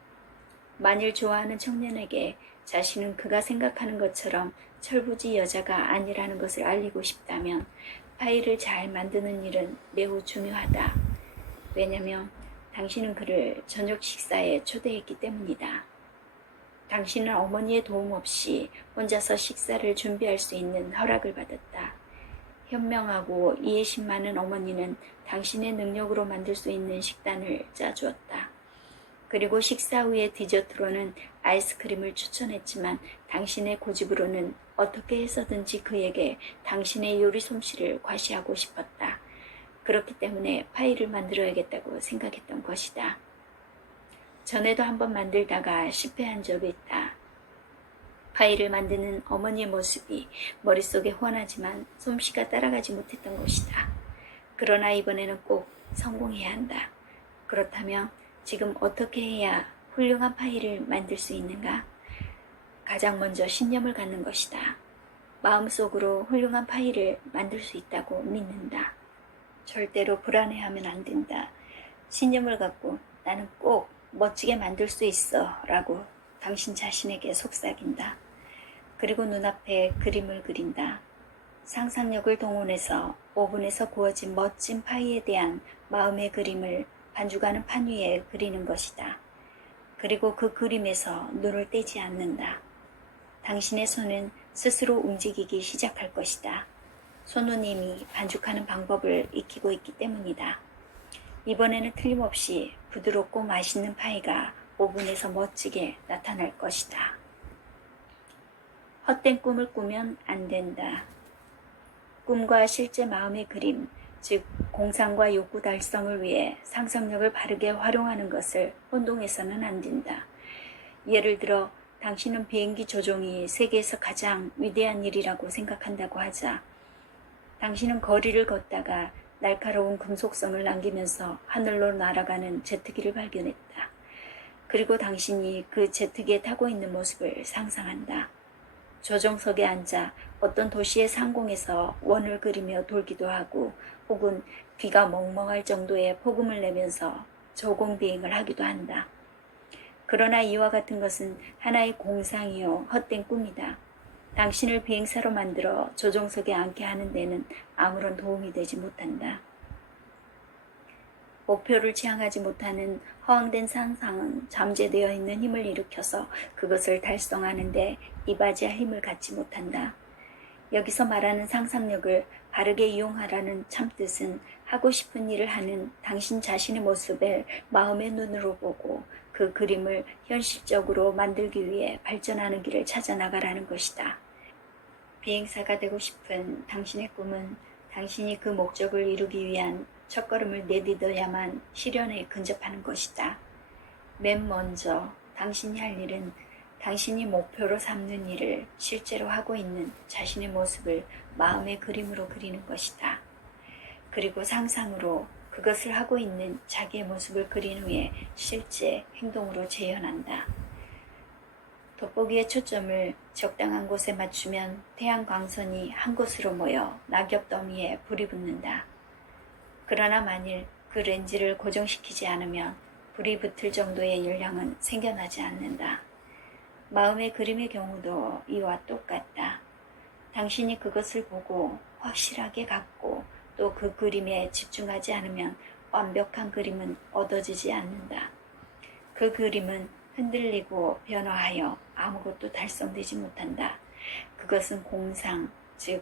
만일 좋아하는 청년에게 자신은 그가 생각하는 것처럼 철부지 여자가 아니라는 것을 알리고 싶다면 파이를 잘 만드는 일은 매우 중요하다. 왜냐면 당신은 그를 저녁 식사에 초대했기 때문이다. 당신은 어머니의 도움 없이 혼자서 식사를 준비할 수 있는 허락을 받았다. 현명하고 이해심 많은 어머니는 당신의 능력으로 만들 수 있는 식단을 짜주었다. 그리고 식사 후에 디저트로는 아이스크림을 추천했지만 당신의 고집으로는 어떻게 해서든지 그에게 당신의 요리 솜씨를 과시하고 싶었다. 그렇기 때문에 파이를 만들어야겠다고 생각했던 것이다. 전에도 한번 만들다가 실패한 적이 있다. 파이를 만드는 어머니의 모습이 머릿속에 훤하지만 솜씨가 따라가지 못했던 것이다. 그러나 이번에는 꼭 성공해야 한다. 그렇다면 지금 어떻게 해야 훌륭한 파이를 만들 수 있는가? 가장 먼저 신념을 갖는 것이다. 마음속으로 훌륭한 파이를 만들 수 있다고 믿는다. 절대로 불안해하면 안 된다. 신념을 갖고 나는 꼭 멋지게 만들 수 있어 라고 당신 자신에게 속삭인다. 그리고 눈앞에 그림을 그린다. 상상력을 동원해서 오븐에서 구워진 멋진 파이에 대한 마음의 그림을 반죽하는 판 위에 그리는 것이다. 그리고 그 그림에서 눈을 떼지 않는다. 당신의 손은 스스로 움직이기 시작할 것이다. 손은 이미 반죽하는 방법을 익히고 있기 때문이다. 이번에는 틀림없이 부드럽고 맛있는 파이가 오븐에서 멋지게 나타날 것이다. 헛된 꿈을 꾸면 안 된다. 꿈과 실제 마음의 그림, 즉 공상과 욕구 달성을 위해 상상력을 바르게 활용하는 것을 혼동해서는 안 된다. 예를 들어 당신은 비행기 조종이 세계에서 가장 위대한 일이라고 생각한다고 하자. 당신은 거리를 걷다가 날카로운 금속성을 남기면서 하늘로 날아가는 제트기를 발견했다. 그리고 당신이 그 제트기에 타고 있는 모습을 상상한다. 조종석에 앉아 어떤 도시의 상공에서 원을 그리며 돌기도 하고 혹은 귀가 멍멍할 정도의 폭음을 내면서 조공비행을 하기도 한다. 그러나 이와 같은 것은 하나의 공상이요 헛된 꿈이다. 당신을 비행사로 만들어 조종석에 앉게 하는 데는 아무런 도움이 되지 못한다. 목표를 지향하지 못하는 허황된 상상은 잠재되어 있는 힘을 일으켜서 그것을 달성하는 데 이바지할 힘을 갖지 못한다. 여기서 말하는 상상력을 바르게 이용하라는 참뜻은 하고 싶은 일을 하는 당신 자신의 모습을 마음의 눈으로 보고 그 그림을 현실적으로 만들기 위해 발전하는 길을 찾아 나가라는 것이다. 비행사가 되고 싶은 당신의 꿈은 당신이 그 목적을 이루기 위한 첫걸음을 내딛어야만 실현에 근접하는 것이다. 맨 먼저 당신이 할 일은 당신이 목표로 삼는 일을 실제로 하고 있는 자신의 모습을 마음의 그림으로 그리는 것이다. 그리고 상상으로 그것을 하고 있는 자기의 모습을 그린 후에 실제 행동으로 재현한다. 돋보기의 초점을 적당한 곳에 맞추면 태양 광선이 한 곳으로 모여 낙엽 더미에 불이 붙는다. 그러나 만일 그 렌즈를 고정시키지 않으면 불이 붙을 정도의 열량은 생겨나지 않는다. 마음의 그림의 경우도 이와 똑같다. 당신이 그것을 보고 확실하게 갖고 또 그 그림에 집중하지 않으면 완벽한 그림은 얻어지지 않는다. 그 그림은 흔들리고 변화하여 아무것도 달성되지 못한다. 그것은 공상, 즉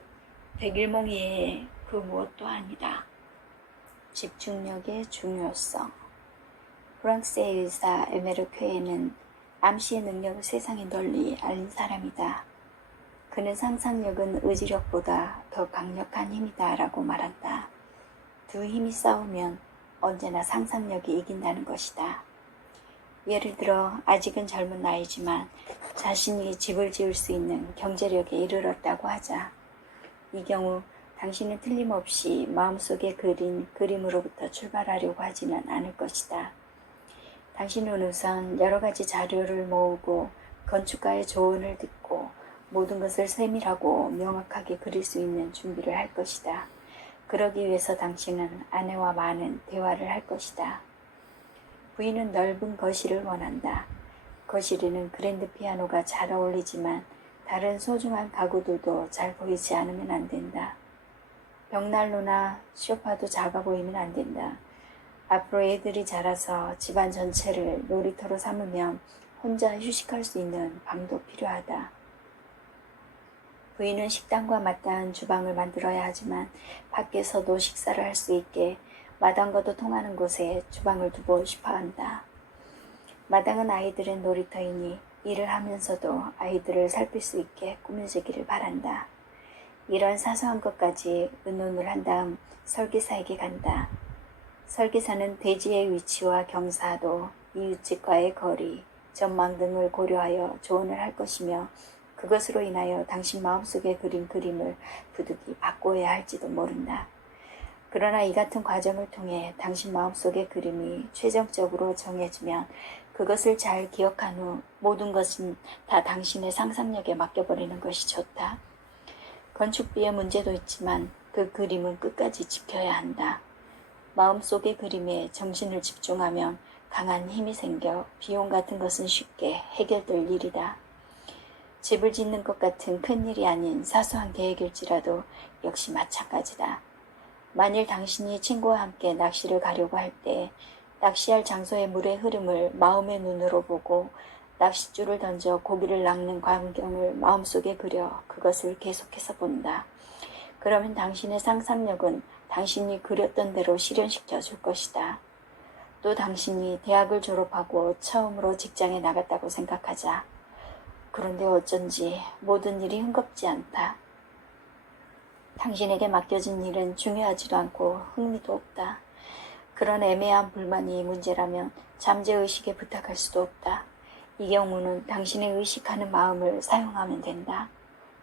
백일몽이의 그 무엇도 아니다. 집중력의 중요성. 프랑스의 의사 에메르 퀘에는 암시의 능력을 세상에 널리 알린 사람이다. 그는 상상력은 의지력보다 더 강력한 힘이다 라고 말한다. 두 힘이 싸우면 언제나 상상력이 이긴다는 것이다. 예를 들어 아직은 젊은 나이지만 자신이 집을 지을 수 있는 경제력에 이르렀다고 하자. 이 경우 당신은 틀림없이 마음속에 그린 그림으로부터 출발하려고 하지는 않을 것이다. 당신은 우선 여러 가지 자료를 모으고 건축가의 조언을 듣고 모든 것을 세밀하고 명확하게 그릴 수 있는 준비를 할 것이다. 그러기 위해서 당신은 아내와 많은 대화를 할 것이다. 부인은 넓은 거실을 원한다. 거실에는 그랜드 피아노가 잘 어울리지만 다른 소중한 가구들도 잘 보이지 않으면 안 된다. 벽난로나 소파도 작아 보이면 안 된다. 앞으로 애들이 자라서 집안 전체를 놀이터로 삼으면 혼자 휴식할 수 있는 방도 필요하다. 부인은 식당과 맞닿은 주방을 만들어야 하지만 밖에서도 식사를 할 수 있게 마당과도 통하는 곳에 주방을 두고 싶어 한다. 마당은 아이들의 놀이터이니 일을 하면서도 아이들을 살필 수 있게 꾸며지기를 바란다. 이런 사소한 것까지 의논을 한 다음 설계사에게 간다. 설계사는 대지의 위치와 경사도, 이웃집과의 거리, 전망 등을 고려하여 조언을 할 것이며 그것으로 인하여 당신 마음속에 그린 그림을 부득이 바꿔야 할지도 모른다. 그러나 이 같은 과정을 통해 당신 마음속의 그림이 최종적으로 정해지면 그것을 잘 기억한 후 모든 것은 다 당신의 상상력에 맡겨버리는 것이 좋다. 건축비의 문제도 있지만 그 그림은 끝까지 지켜야 한다. 마음속의 그림에 정신을 집중하면 강한 힘이 생겨 비용 같은 것은 쉽게 해결될 일이다. 집을 짓는 것 같은 큰 일이 아닌 사소한 계획일지라도 역시 마찬가지다. 만일 당신이 친구와 함께 낚시를 가려고 할 때 낚시할 장소의 물의 흐름을 마음의 눈으로 보고 낚싯줄을 던져 고기를 낚는 광경을 마음속에 그려 그것을 계속해서 본다. 그러면 당신의 상상력은 당신이 그렸던 대로 실현시켜 줄 것이다. 또 당신이 대학을 졸업하고 처음으로 직장에 나갔다고 생각하자. 그런데 어쩐지 모든 일이 흥겁지 않다. 당신에게 맡겨진 일은 중요하지도 않고 흥미도 없다. 그런 애매한 불만이 문제라면 잠재의식에 부탁할 수도 없다. 이 경우는 당신의 의식하는 마음을 사용하면 된다.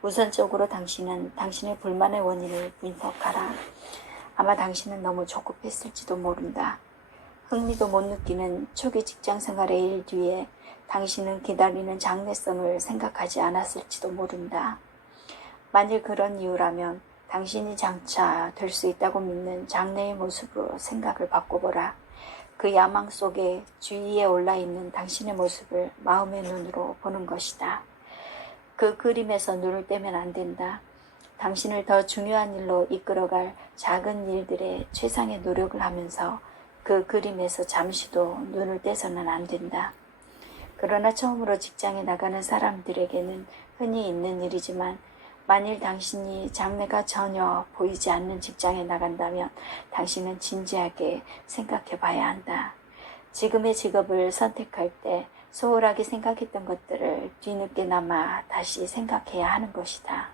우선적으로 당신은 당신의 불만의 원인을 분석하라. 아마 당신은 너무 조급했을지도 모른다. 흥미도 못 느끼는 초기 직장 생활의 일 뒤에 당신은 기다리는 장래성을 생각하지 않았을지도 모른다. 만일 그런 이유라면 당신이 장차 될 수 있다고 믿는 장래의 모습으로 생각을 바꿔보라. 그 야망 속에 주위에 올라있는 당신의 모습을 마음의 눈으로 보는 것이다. 그 그림에서 눈을 떼면 안 된다. 당신을 더 중요한 일로 이끌어갈 작은 일들에 최상의 노력을 하면서 그 그림에서 잠시도 눈을 떼서는 안 된다. 그러나 처음으로 직장에 나가는 사람들에게는 흔히 있는 일이지만 만일 당신이 장래가 전혀 보이지 않는 직장에 나간다면 당신은 진지하게 생각해 봐야 한다. 지금의 직업을 선택할 때 소홀하게 생각했던 것들을 뒤늦게나마 다시 생각해야 하는 것이다.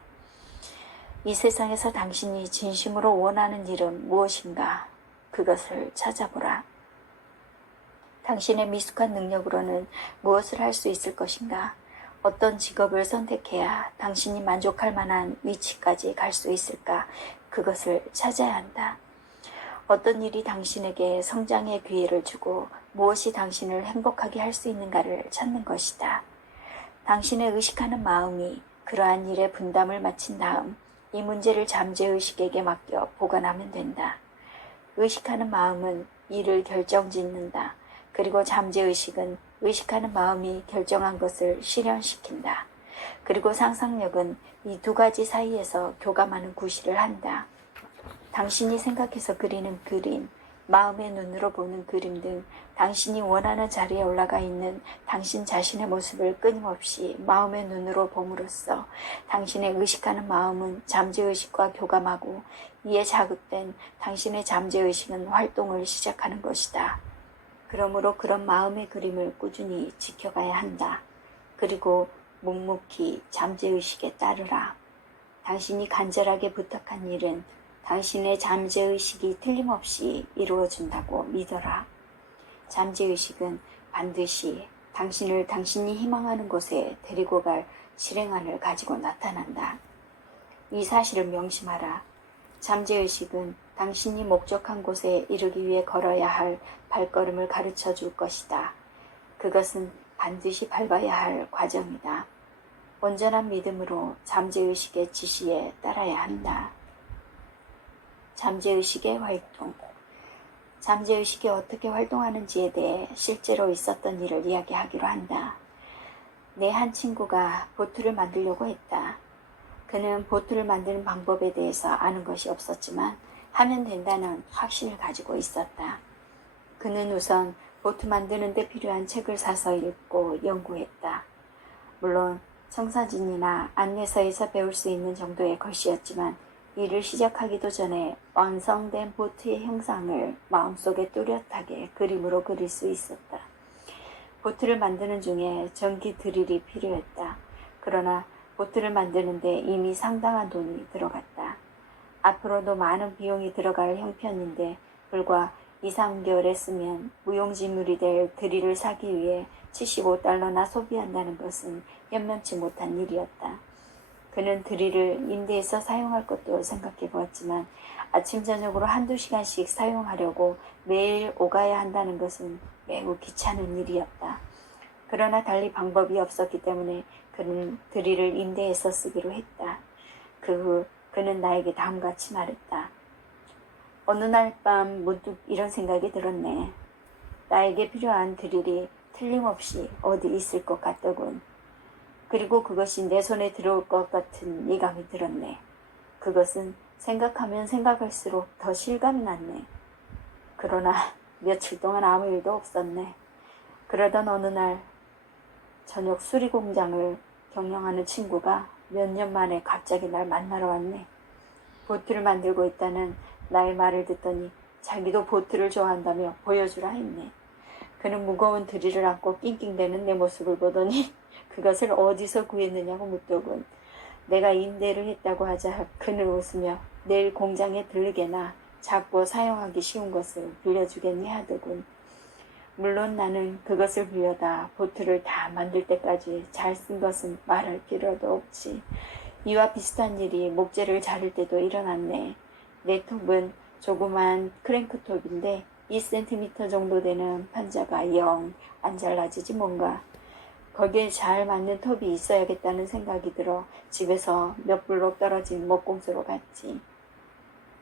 이 세상에서 당신이 진심으로 원하는 일은 무엇인가? 그것을 찾아보라. 당신의 미숙한 능력으로는 무엇을 할 수 있을 것인가? 어떤 직업을 선택해야 당신이 만족할 만한 위치까지 갈 수 있을까? 그것을 찾아야 한다. 어떤 일이 당신에게 성장의 기회를 주고 무엇이 당신을 행복하게 할 수 있는가를 찾는 것이다. 당신의 의식하는 마음이 그러한 일에 분담을 마친 다음 이 문제를 잠재의식에게 맡겨 보관하면 된다. 의식하는 마음은 이를 결정짓는다. 그리고 잠재의식은 의식하는 마음이 결정한 것을 실현시킨다. 그리고 상상력은 이 두 가지 사이에서 교감하는 구실을 한다. 당신이 생각해서 그리는 그림, 마음의 눈으로 보는 그림 등 당신이 원하는 자리에 올라가 있는 당신 자신의 모습을 끊임없이 마음의 눈으로 봄으로써 당신의 의식하는 마음은 잠재의식과 교감하고 이에 자극된 당신의 잠재의식은 활동을 시작하는 것이다. 그러므로 그런 마음의 그림을 꾸준히 지켜가야 한다. 그리고 묵묵히 잠재의식에 따르라. 당신이 간절하게 부탁한 일은 당신의 잠재의식이 틀림없이 이루어진다고 믿어라. 잠재의식은 반드시 당신을 당신이 희망하는 곳에 데리고 갈 실행안을 가지고 나타난다. 이 사실을 명심하라. 잠재의식은 당신이 목적한 곳에 이르기 위해 걸어야 할 발걸음을 가르쳐 줄 것이다. 그것은 반드시 밟아야 할 과정이다. 온전한 믿음으로 잠재의식의 지시에 따라야 한다. 잠재의식의 활동. 잠재의식이 어떻게 활동하는지에 대해 실제로 있었던 일을 이야기하기로 한다. 내 한 친구가 보트를 만들려고 했다. 그는 보트를 만드는 방법에 대해서 아는 것이 없었지만 하면 된다는 확신을 가지고 있었다. 그는 우선 보트 만드는 데 필요한 책을 사서 읽고 연구했다. 물론 청사진이나 안내서에서 배울 수 있는 정도의 것이었지만 일을 시작하기도 전에 완성된 보트의 형상을 마음속에 뚜렷하게 그림으로 그릴 수 있었다. 보트를 만드는 중에 전기 드릴이 필요했다. 그러나 보트를 만드는데 이미 상당한 돈이 들어갔다. 앞으로도 많은 비용이 들어갈 형편인데 불과 2~3개월 했으면 무용지물이 될 드릴을 사기 위해 $75나 소비한다는 것은 연명치 못한 일이었다. 그는 드릴을 임대해서 사용할 것도 생각해 보았지만 아침 저녁으로 1~2시간씩 사용하려고 매일 오가야 한다는 것은 매우 귀찮은 일이었다. 그러나 달리 방법이 없었기 때문에 그는 드릴을 임대해서 쓰기로 했다. 그 후 그는 나에게 다음같이 말했다. 어느 날 밤 문득 이런 생각이 들었네. 나에게 필요한 드릴이 틀림없이 어디 있을 것 같더군. 그리고 그것이 내 손에 들어올 것 같은 예감이 들었네. 그것은 생각하면 생각할수록 더 실감이 났네. 그러나 며칠 동안 아무 일도 없었네. 그러던 어느 날 저녁 수리공장을 경영하는 친구가 몇 년 만에 갑자기 날 만나러 왔네. 보트를 만들고 있다는 나의 말을 듣더니 자기도 보트를 좋아한다며 보여주라 했네. 그는 무거운 드릴을 안고 낑낑대는 내 모습을 보더니 그것을 어디서 구했느냐고 묻더군. 내가 임대를 했다고 하자 그는 웃으며 내일 공장에 들르게나 작고 사용하기 쉬운 것을 빌려주겠니 하더군. 물론 나는 그것을 빌려다 보트를 다 만들 때까지 잘 쓴 것은 말할 필요도 없지. 이와 비슷한 일이 목재를 자를 때도 일어났네. 내 톱은 조그만 크랭크톱인데 2cm 정도 되는 판자가 영 안 잘라지지 뭔가. 거기에 잘 맞는 톱이 있어야겠다는 생각이 들어 집에서 몇 블록 떨어진 목공소로 갔지.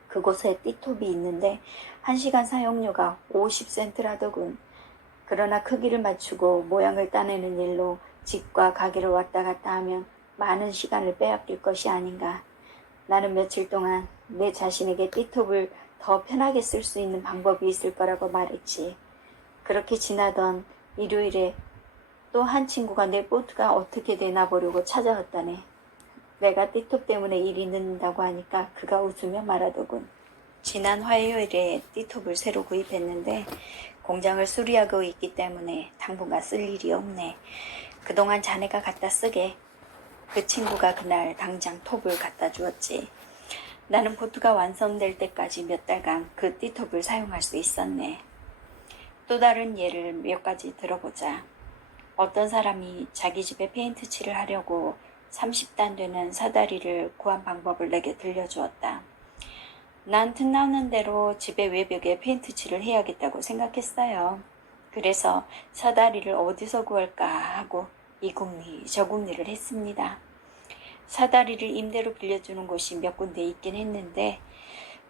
그곳에 띠톱이 있는데 1시간 사용료가 50센트라더군. 그러나 크기를 맞추고 모양을 따내는 일로 집과 가게를 왔다 갔다 하면 많은 시간을 빼앗길 것이 아닌가. 나는 며칠 동안 내 자신에게 띠톱을 더 편하게 쓸 수 있는 방법이 있을 거라고 말했지. 그렇게 지나던 일요일에 또 한 친구가 내 보트가 어떻게 되나 보려고 찾아왔다네. 내가 띠톱 때문에 일이 늦는다고 하니까 그가 웃으며 말하더군. 지난 화요일에 띠톱을 새로 구입했는데 공장을 수리하고 있기 때문에 당분간 쓸 일이 없네. 그동안 자네가 갖다 쓰게. 그 친구가 그날 당장 톱을 갖다 주었지. 나는 보트가 완성될 때까지 몇 달간 그 띠톱을 사용할 수 있었네. 또 다른 예를 몇 가지 들어보자. 어떤 사람이 자기 집에 페인트 칠을 하려고 30단 되는 사다리를 구한 방법을 내게 들려주었다. 난 틈나는 대로 집의 외벽에 페인트 칠을 해야겠다고 생각했어요. 그래서 사다리를 어디서 구할까 하고 이 궁리 저 궁리를 했습니다. 사다리를 임대로 빌려주는 곳이 몇 군데 있긴 했는데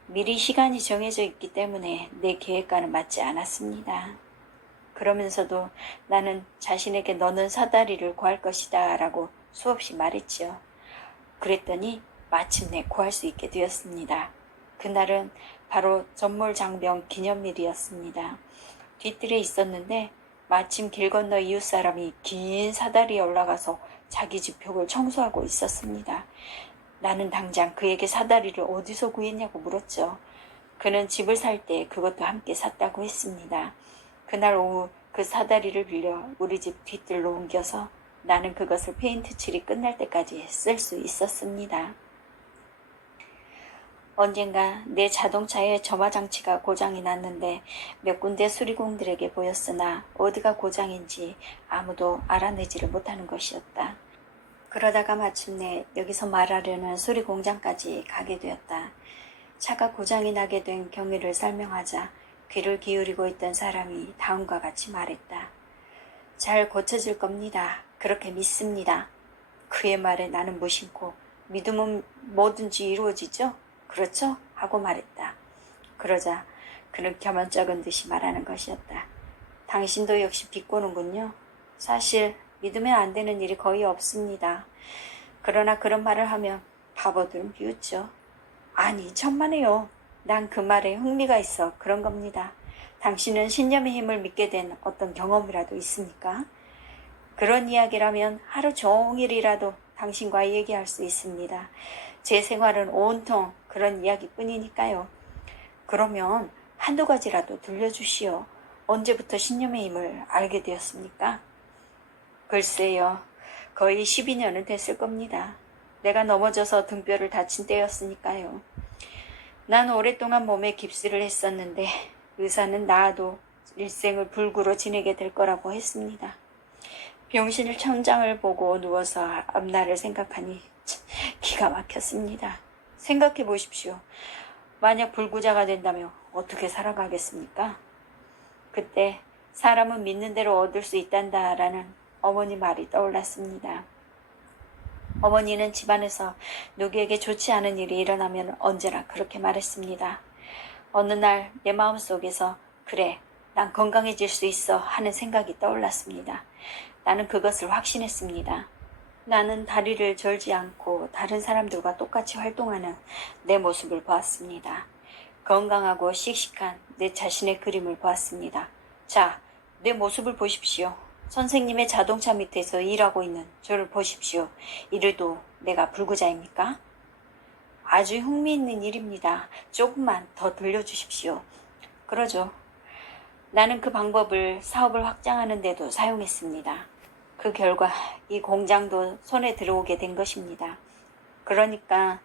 미리 시간이 정해져 있기 때문에 내 계획과는 맞지 않았습니다. 그러면서도 나는 자신에게 너는 사다리를 구할 것이다 라고 수없이 말했지요. 그랬더니 마침내 구할 수 있게 되었습니다. 그날은 바로 전몰장병 기념일이었습니다. 뒤뜰에 있었는데 마침 길 건너 이웃 사람이 긴 사다리에 올라가서 자기 집 벽을 청소하고 있었습니다. 나는 당장 그에게 사다리를 어디서 구했냐고 물었죠. 그는 집을 살 때 그것도 함께 샀다고 했습니다. 그날 오후 그 사다리를 빌려 우리 집 뒤뜰로 옮겨서 나는 그것을 페인트 칠이 끝날 때까지 쓸 수 있었습니다. 언젠가 내 자동차의 점화장치가 고장이 났는데 몇 군데 수리공들에게 보였으나 어디가 고장인지 아무도 알아내지를 못하는 것이었다. 그러다가 마침내 여기서 말하려는 수리공장까지 가게 되었다. 차가 고장이 나게 된 경위를 설명하자 귀를 기울이고 있던 사람이 다음과 같이 말했다. 잘 고쳐질 겁니다. 그렇게 믿습니다. 그의 말에 나는 무심코 믿음은 뭐든지 이루어지죠? 그렇죠? 하고 말했다. 그러자 그는 겸연쩍은 듯이 말하는 것이었다. 당신도 역시 비꼬는군요. 사실 믿으면 안 되는 일이 거의 없습니다. 그러나 그런 말을 하면 바보들은 비웃죠. 아니 천만에요. 난 그 말에 흥미가 있어 그런 겁니다. 당신은 신념의 힘을 믿게 된 어떤 경험이라도 있습니까? 그런 이야기라면 하루 종일이라도 당신과 얘기할 수 있습니다. 제 생활은 온통 그런 이야기뿐이니까요. 그러면 한두 가지라도 들려주시오. 언제부터 신념의 힘을 알게 되었습니까? 글쎄요. 거의 12년은 됐을 겁니다. 내가 넘어져서 등뼈를 다친 때였으니까요. 난 오랫동안 몸에 깁스를 했었는데 의사는 나아도 일생을 불구로 지내게 될 거라고 했습니다. 병실 천장을 보고 누워서 앞날을 생각하니 기가 막혔습니다. 생각해 보십시오. 만약 불구자가 된다면 어떻게 살아가겠습니까? 그때 사람은 믿는 대로 얻을 수 있단다라는 어머니 말이 떠올랐습니다. 어머니는 집안에서 누구에게 좋지 않은 일이 일어나면 언제나 그렇게 말했습니다. 어느 날 내 마음속에서 그래, 난 건강해질 수 있어 하는 생각이 떠올랐습니다. 나는 그것을 확신했습니다. 나는 다리를 절지 않고 다른 사람들과 똑같이 활동하는 내 모습을 보았습니다. 건강하고 씩씩한 내 자신의 그림을 보았습니다. 자, 내 모습을 보십시오. 선생님의 자동차 밑에서 일하고 있는 저를 보십시오. 이래도 내가 불구자입니까? 아주 흥미있는 일입니다. 조금만 더 들려주십시오. 그러죠. 나는 그 방법을 사업을 확장하는 데도 사용했습니다. 그 결과 이 공장도 손에 들어오게 된 것입니다. 그러니까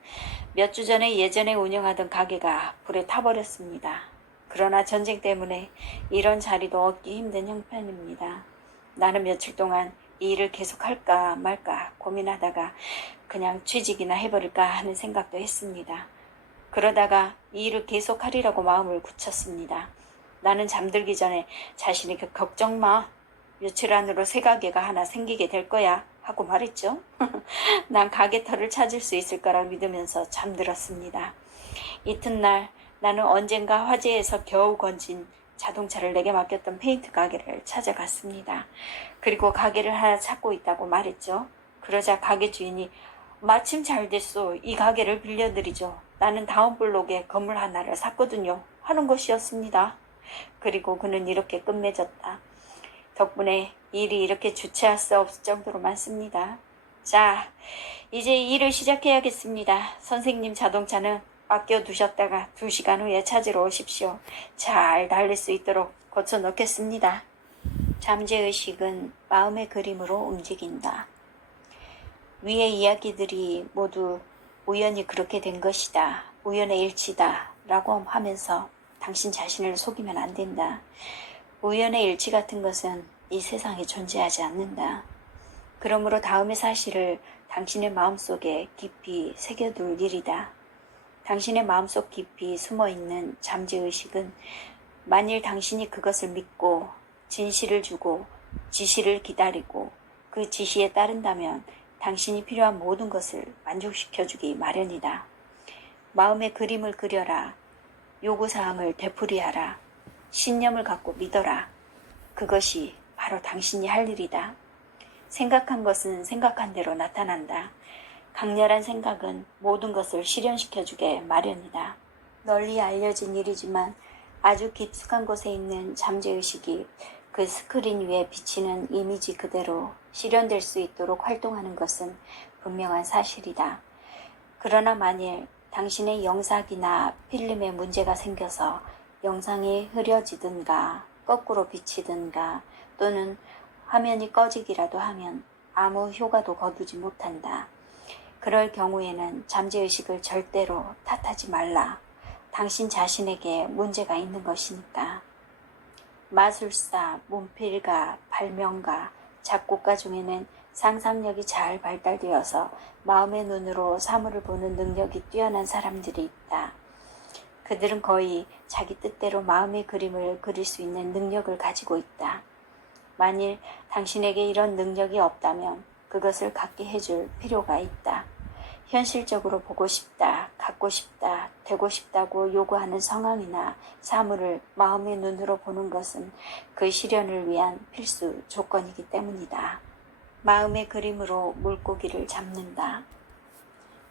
몇 주 전에 예전에 운영하던 가게가 불에 타버렸습니다. 그러나 전쟁 때문에 이런 자리도 얻기 힘든 형편입니다. 나는 며칠 동안 이 일을 계속할까 말까 고민하다가 그냥 취직이나 해버릴까 하는 생각도 했습니다. 그러다가 이 일을 계속하리라고 마음을 굳혔습니다. 나는 잠들기 전에 자신에게 걱정 마. 며칠 안으로 새 가게가 하나 생기게 될 거야 하고 말했죠. 난 가게터를 찾을 수 있을 거라 믿으면서 잠들었습니다. 이튿날 나는 언젠가 화재에서 겨우 건진 자동차를 내게 맡겼던 페인트 가게를 찾아갔습니다. 그리고 가게를 하나 찾고 있다고 말했죠. 그러자 가게 주인이 마침 잘 됐소. 이 가게를 빌려드리죠. 나는 다음 블록에 건물 하나를 샀거든요. 하는 것이었습니다. 그리고 그는 이렇게 끝맺었다. 덕분에 일이 이렇게 주체할 수 없을 정도로 많습니다. 자, 이제 일을 시작해야겠습니다. 선생님 자동차는 맡겨두셨다가 2시간 후에 찾으러 오십시오. 잘 달릴 수 있도록 고쳐 놓겠습니다. 잠재의식은 마음의 그림으로 움직인다. 위의 이야기들이 모두 우연히 그렇게 된 것이다. 우연의 일치다. 라고 하면서 당신 자신을 속이면 안 된다. 우연의 일치 같은 것은 이 세상에 존재하지 않는다. 그러므로 다음의 사실을 당신의 마음속에 깊이 새겨둘 일이다. 당신의 마음속 깊이 숨어있는 잠재의식은 만일 당신이 그것을 믿고 진실을 주고 지시를 기다리고 그 지시에 따른다면 당신이 필요한 모든 것을 만족시켜주기 마련이다. 마음의 그림을 그려라. 요구사항을 되풀이하라. 신념을 갖고 믿어라. 그것이 바로 당신이 할 일이다. 생각한 것은 생각한 대로 나타난다. 강렬한 생각은 모든 것을 실현시켜주게 마련이다. 널리 알려진 일이지만 아주 깊숙한 곳에 있는 잠재의식이 그 스크린 위에 비치는 이미지 그대로 실현될 수 있도록 활동하는 것은 분명한 사실이다. 그러나 만일 당신의 영상이나 필름에 문제가 생겨서 영상이 흐려지든가 거꾸로 비치든가 또는 화면이 꺼지기라도 하면 아무 효과도 거두지 못한다. 그럴 경우에는 잠재의식을 절대로 탓하지 말라. 당신 자신에게 문제가 있는 것이니까. 마술사, 문필가, 발명가, 작곡가 중에는 상상력이 잘 발달되어서 마음의 눈으로 사물을 보는 능력이 뛰어난 사람들이 있다. 그들은 거의 자기 뜻대로 마음의 그림을 그릴 수 있는 능력을 가지고 있다. 만일 당신에게 이런 능력이 없다면 그것을 갖게 해줄 필요가 있다. 현실적으로 보고 싶다, 갖고 싶다, 되고 싶다고 요구하는 상황이나 사물을 마음의 눈으로 보는 것은 그 실현을 위한 필수 조건이기 때문이다. 마음의 그림으로 물고기를 잡는다.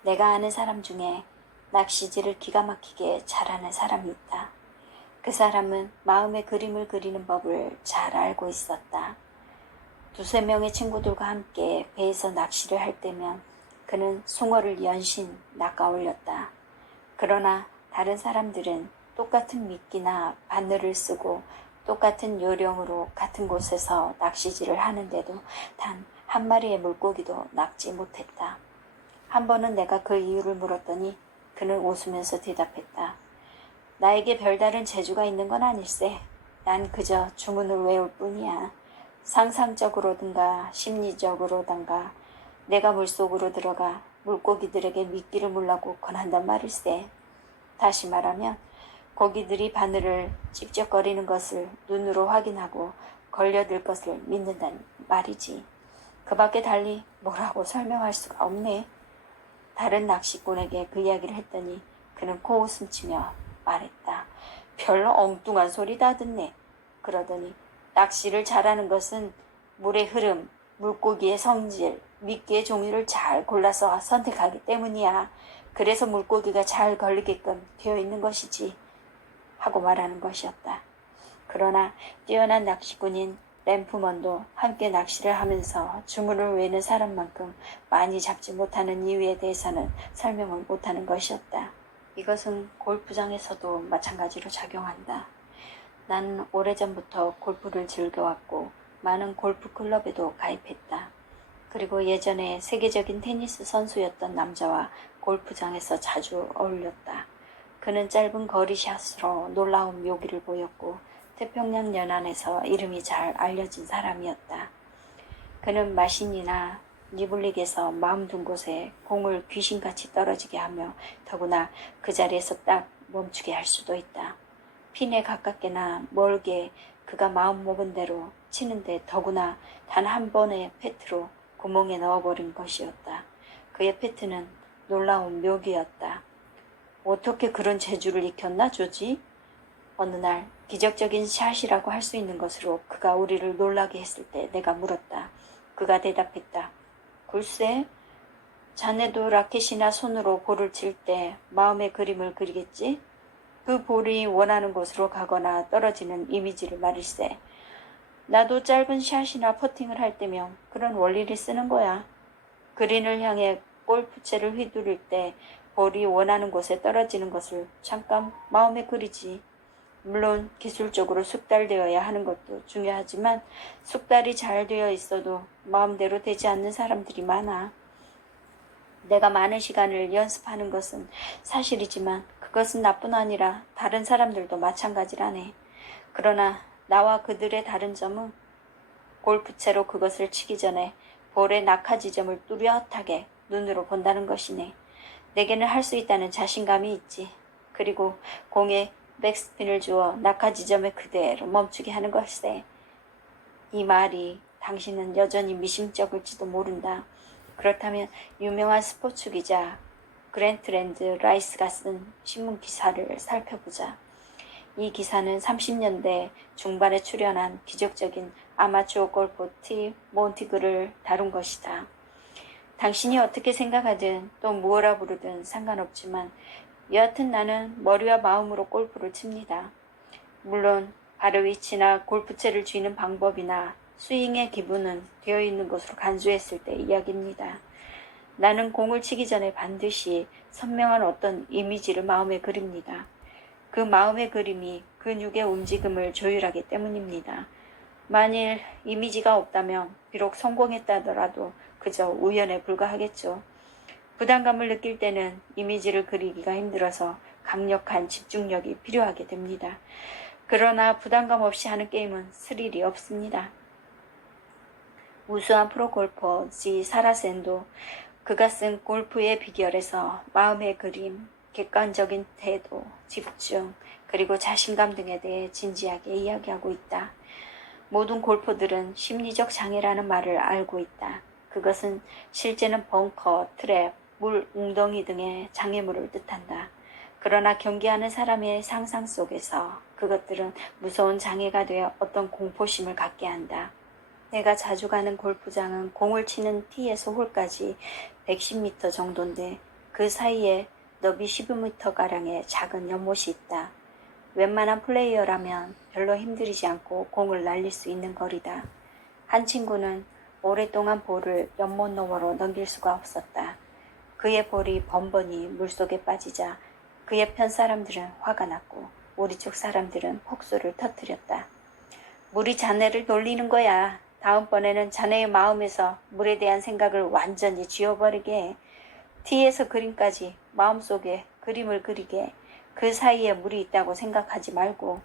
내가 아는 사람 중에 낚시질을 기가 막히게 잘하는 사람이 있다. 그 사람은 마음의 그림을 그리는 법을 잘 알고 있었다. 두세 명의 친구들과 함께 배에서 낚시를 할 때면 그는 숭어를 연신 낚아올렸다. 그러나 다른 사람들은 똑같은 미끼나 바늘을 쓰고 똑같은 요령으로 같은 곳에서 낚시질을 하는데도 단 한 마리의 물고기도 낚지 못했다. 한 번은 내가 그 이유를 물었더니 그는 웃으면서 대답했다. 나에게 별다른 재주가 있는 건 아닐세. 난 그저 주문을 외울 뿐이야. 상상적으로든가 심리적으로든가 내가 물속으로 들어가 물고기들에게 미끼를 물라고 권한단 말일세. 다시 말하면 고기들이 바늘을 찝쩍거리는 것을 눈으로 확인하고 걸려들 것을 믿는단 말이지. 그 밖에 달리 뭐라고 설명할 수가 없네. 다른 낚시꾼에게 그 이야기를 했더니 그는 코웃음치며 말했다. 별로 엉뚱한 소리 다 듣네. 그러더니 낚시를 잘하는 것은 물의 흐름, 물고기의 성질, 미끼의 종류를 잘 골라서 선택하기 때문이야. 그래서 물고기가 잘 걸리게끔 되어 있는 것이지. 하고 말하는 것이었다. 그러나 뛰어난 낚시꾼인 램프먼도 함께 낚시를 하면서 주문을 외는 사람만큼 많이 잡지 못하는 이유에 대해서는 설명을 못하는 것이었다. 이것은 골프장에서도 마찬가지로 작용한다. 나는 오래전부터 골프를 즐겨왔고 많은 골프 클럽에도 가입했다. 그리고 예전에 세계적인 테니스 선수였던 남자와 골프장에서 자주 어울렸다. 그는 짧은 거리샷으로 놀라운 묘기를 보였고 태평양 연안에서 이름이 잘 알려진 사람이었다. 그는 마신이나 니블릭에서 마음 둔 곳에 공을 귀신같이 떨어지게 하며 더구나 그 자리에서 딱 멈추게 할 수도 있다. 핀에 가깝게나 멀게 그가 마음 먹은 대로 치는데 더구나 단 한 번의 패트로 구멍에 넣어버린 것이었다. 그의 패트는 놀라운 묘기였다. 어떻게 그런 재주를 익혔나 조지? 어느 날 기적적인 샷이라고 할 수 있는 것으로 그가 우리를 놀라게 했을 때 내가 물었다. 그가 대답했다. 글쎄, 자네도 라켓이나 손으로 볼을 칠 때 마음의 그림을 그리겠지? 그 볼이 원하는 곳으로 가거나 떨어지는 이미지를 말일세. 나도 짧은 샷이나 퍼팅을 할 때면 그런 원리를 쓰는 거야. 그린을 향해 골프채를 휘두를 때 볼이 원하는 곳에 떨어지는 것을 잠깐 마음에 그리지. 물론 기술적으로 숙달되어야 하는 것도 중요하지만 숙달이 잘 되어 있어도 마음대로 되지 않는 사람들이 많아. 내가 많은 시간을 연습하는 것은 사실이지만 그것은 나뿐 아니라 다른 사람들도 마찬가지라네. 그러나 나와 그들의 다른 점은 골프채로 그것을 치기 전에 볼의 낙하 지점을 뚜렷하게 눈으로 본다는 것이네. 내게는 할 수 있다는 자신감이 있지. 그리고 공에 백스핀을 주어 낙하 지점에 그대로 멈추게 하는 것세. 이 말이 당신은 여전히 미심쩍을지도 모른다. 그렇다면 유명한 스포츠 기자 그랜트랜드 라이스가 쓴 신문 기사를 살펴보자. 이 기사는 30년대 중반에 출연한 기적적인 아마추어 골프 티 몬티그를 다룬 것이다. 당신이 어떻게 생각하든 또 무엇라 부르든 상관없지만 여하튼 나는 머리와 마음으로 골프를 칩니다. 물론 발의 위치나 골프채를 쥐는 방법이나 스윙의 기분은 되어 있는 것으로 간주했을 때 이야기입니다. 나는 공을 치기 전에 반드시 선명한 어떤 이미지를 마음에 그립니다. 그 마음의 그림이 근육의 움직임을 조율하기 때문입니다. 만일 이미지가 없다면 비록 성공했다더라도 그저 우연에 불과하겠죠. 부담감을 느낄 때는 이미지를 그리기가 힘들어서 강력한 집중력이 필요하게 됩니다. 그러나 부담감 없이 하는 게임은 스릴이 없습니다. 우수한 프로골퍼 지 사라센도 그가 쓴 골프의 비결에서 마음의 그림, 객관적인 태도, 집중, 그리고 자신감 등에 대해 진지하게 이야기하고 있다. 모든 골퍼들은 심리적 장애라는 말을 알고 있다. 그것은 실제는 벙커, 트랩, 물, 웅덩이 등의 장애물을 뜻한다. 그러나 경기하는 사람의 상상 속에서 그것들은 무서운 장애가 되어 어떤 공포심을 갖게 한다. 내가 자주 가는 골프장은 공을 치는 티에서 홀까지 110m 정도인데 그 사이에 너비 12m가량의 작은 연못이 있다. 웬만한 플레이어라면 별로 힘들이지 않고 공을 날릴 수 있는 거리다. 한 친구는 오랫동안 볼을 연못 너머로 넘길 수가 없었다. 그의 볼이 번번이 물속에 빠지자 그의 편 사람들은 화가 났고 우리 쪽 사람들은 폭소를 터뜨렸다. 물이 자네를 돌리는 거야. 다음번에는 자네의 마음에서 물에 대한 생각을 완전히 지워버리게, 티에서 그림까지 마음속에 그림을 그리게, 그 사이에 물이 있다고 생각하지 말고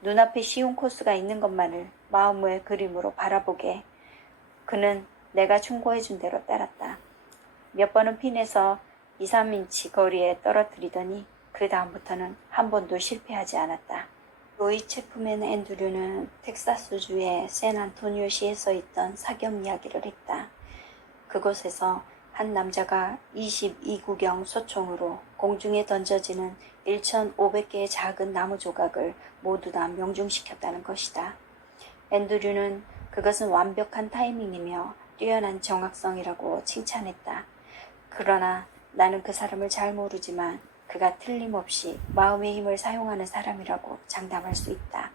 눈앞에 쉬운 코스가 있는 것만을 마음의 그림으로 바라보게. 그는 내가 충고해준 대로 따랐다. 몇 번은 핀에서 2, 3인치 거리에 떨어뜨리더니 그 다음부터는 한 번도 실패하지 않았다. 로이 체프맨 앤드류는 텍사스주의 샌안토니오시에서 있던 사격 이야기를 했다. 그곳에서 한 남자가 22구경 소총으로 공중에 던져지는 1,500개의 작은 나무 조각을 모두 다 명중시켰다는 것이다. 앤드류는 그것은 완벽한 타이밍이며 뛰어난 정확성이라고 칭찬했다. 그러나 나는 그 사람을 잘 모르지만 그가 틀림없이 마음의 힘을 사용하는 사람이라고 장담할 수 있다.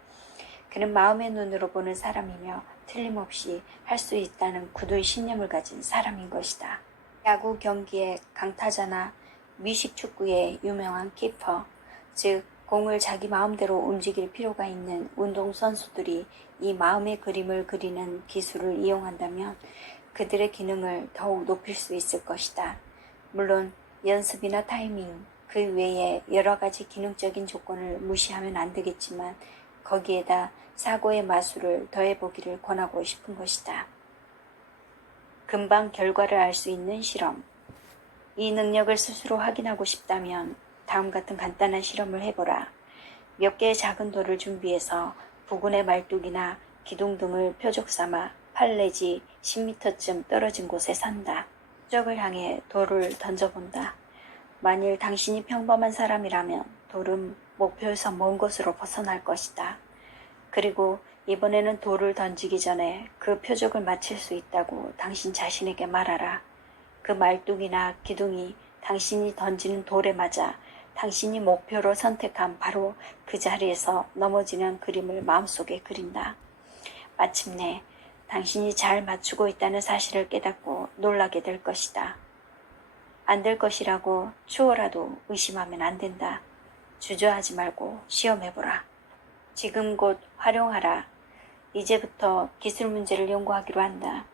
그는 마음의 눈으로 보는 사람이며 틀림없이 할 수 있다는 굳은 신념을 가진 사람인 것이다. 야구 경기의 강타자나 미식축구의 유명한 키퍼, 즉 공을 자기 마음대로 움직일 필요가 있는 운동선수들이 이 마음의 그림을 그리는 기술을 이용한다면 그들의 기능을 더욱 높일 수 있을 것이다. 물론 연습이나 타이밍, 그 외에 여러 가지 기능적인 조건을 무시하면 안 되겠지만 거기에다 사고의 마술을 더해보기를 권하고 싶은 것이다. 금방 결과를 알 수 있는 실험. 이 능력을 스스로 확인하고 싶다면 다음 같은 간단한 실험을 해보라. 몇 개의 작은 돌을 준비해서 부근의 말뚝이나 기둥 등을 표적 삼아 8 내지 10m쯤 떨어진 곳에 산다. 표적을 향해 돌을 던져본다. 만일 당신이 평범한 사람이라면 돌은 목표에서 먼 곳으로 벗어날 것이다. 그리고 이번에는 돌을 던지기 전에 그 표적을 맞힐 수 있다고 당신 자신에게 말하라. 그 말뚝이나 기둥이 당신이 던지는 돌에 맞아 당신이 목표로 선택한 바로 그 자리에서 넘어지는 그림을 마음속에 그린다. 마침내 당신이 잘 맞추고 있다는 사실을 깨닫고 놀라게 될 것이다. 안 될 것이라고 추호라도 의심하면 안 된다. 주저하지 말고 시험해보라. 지금 곧 활용하라. 이제부터 기술 문제를 연구하기로 한다.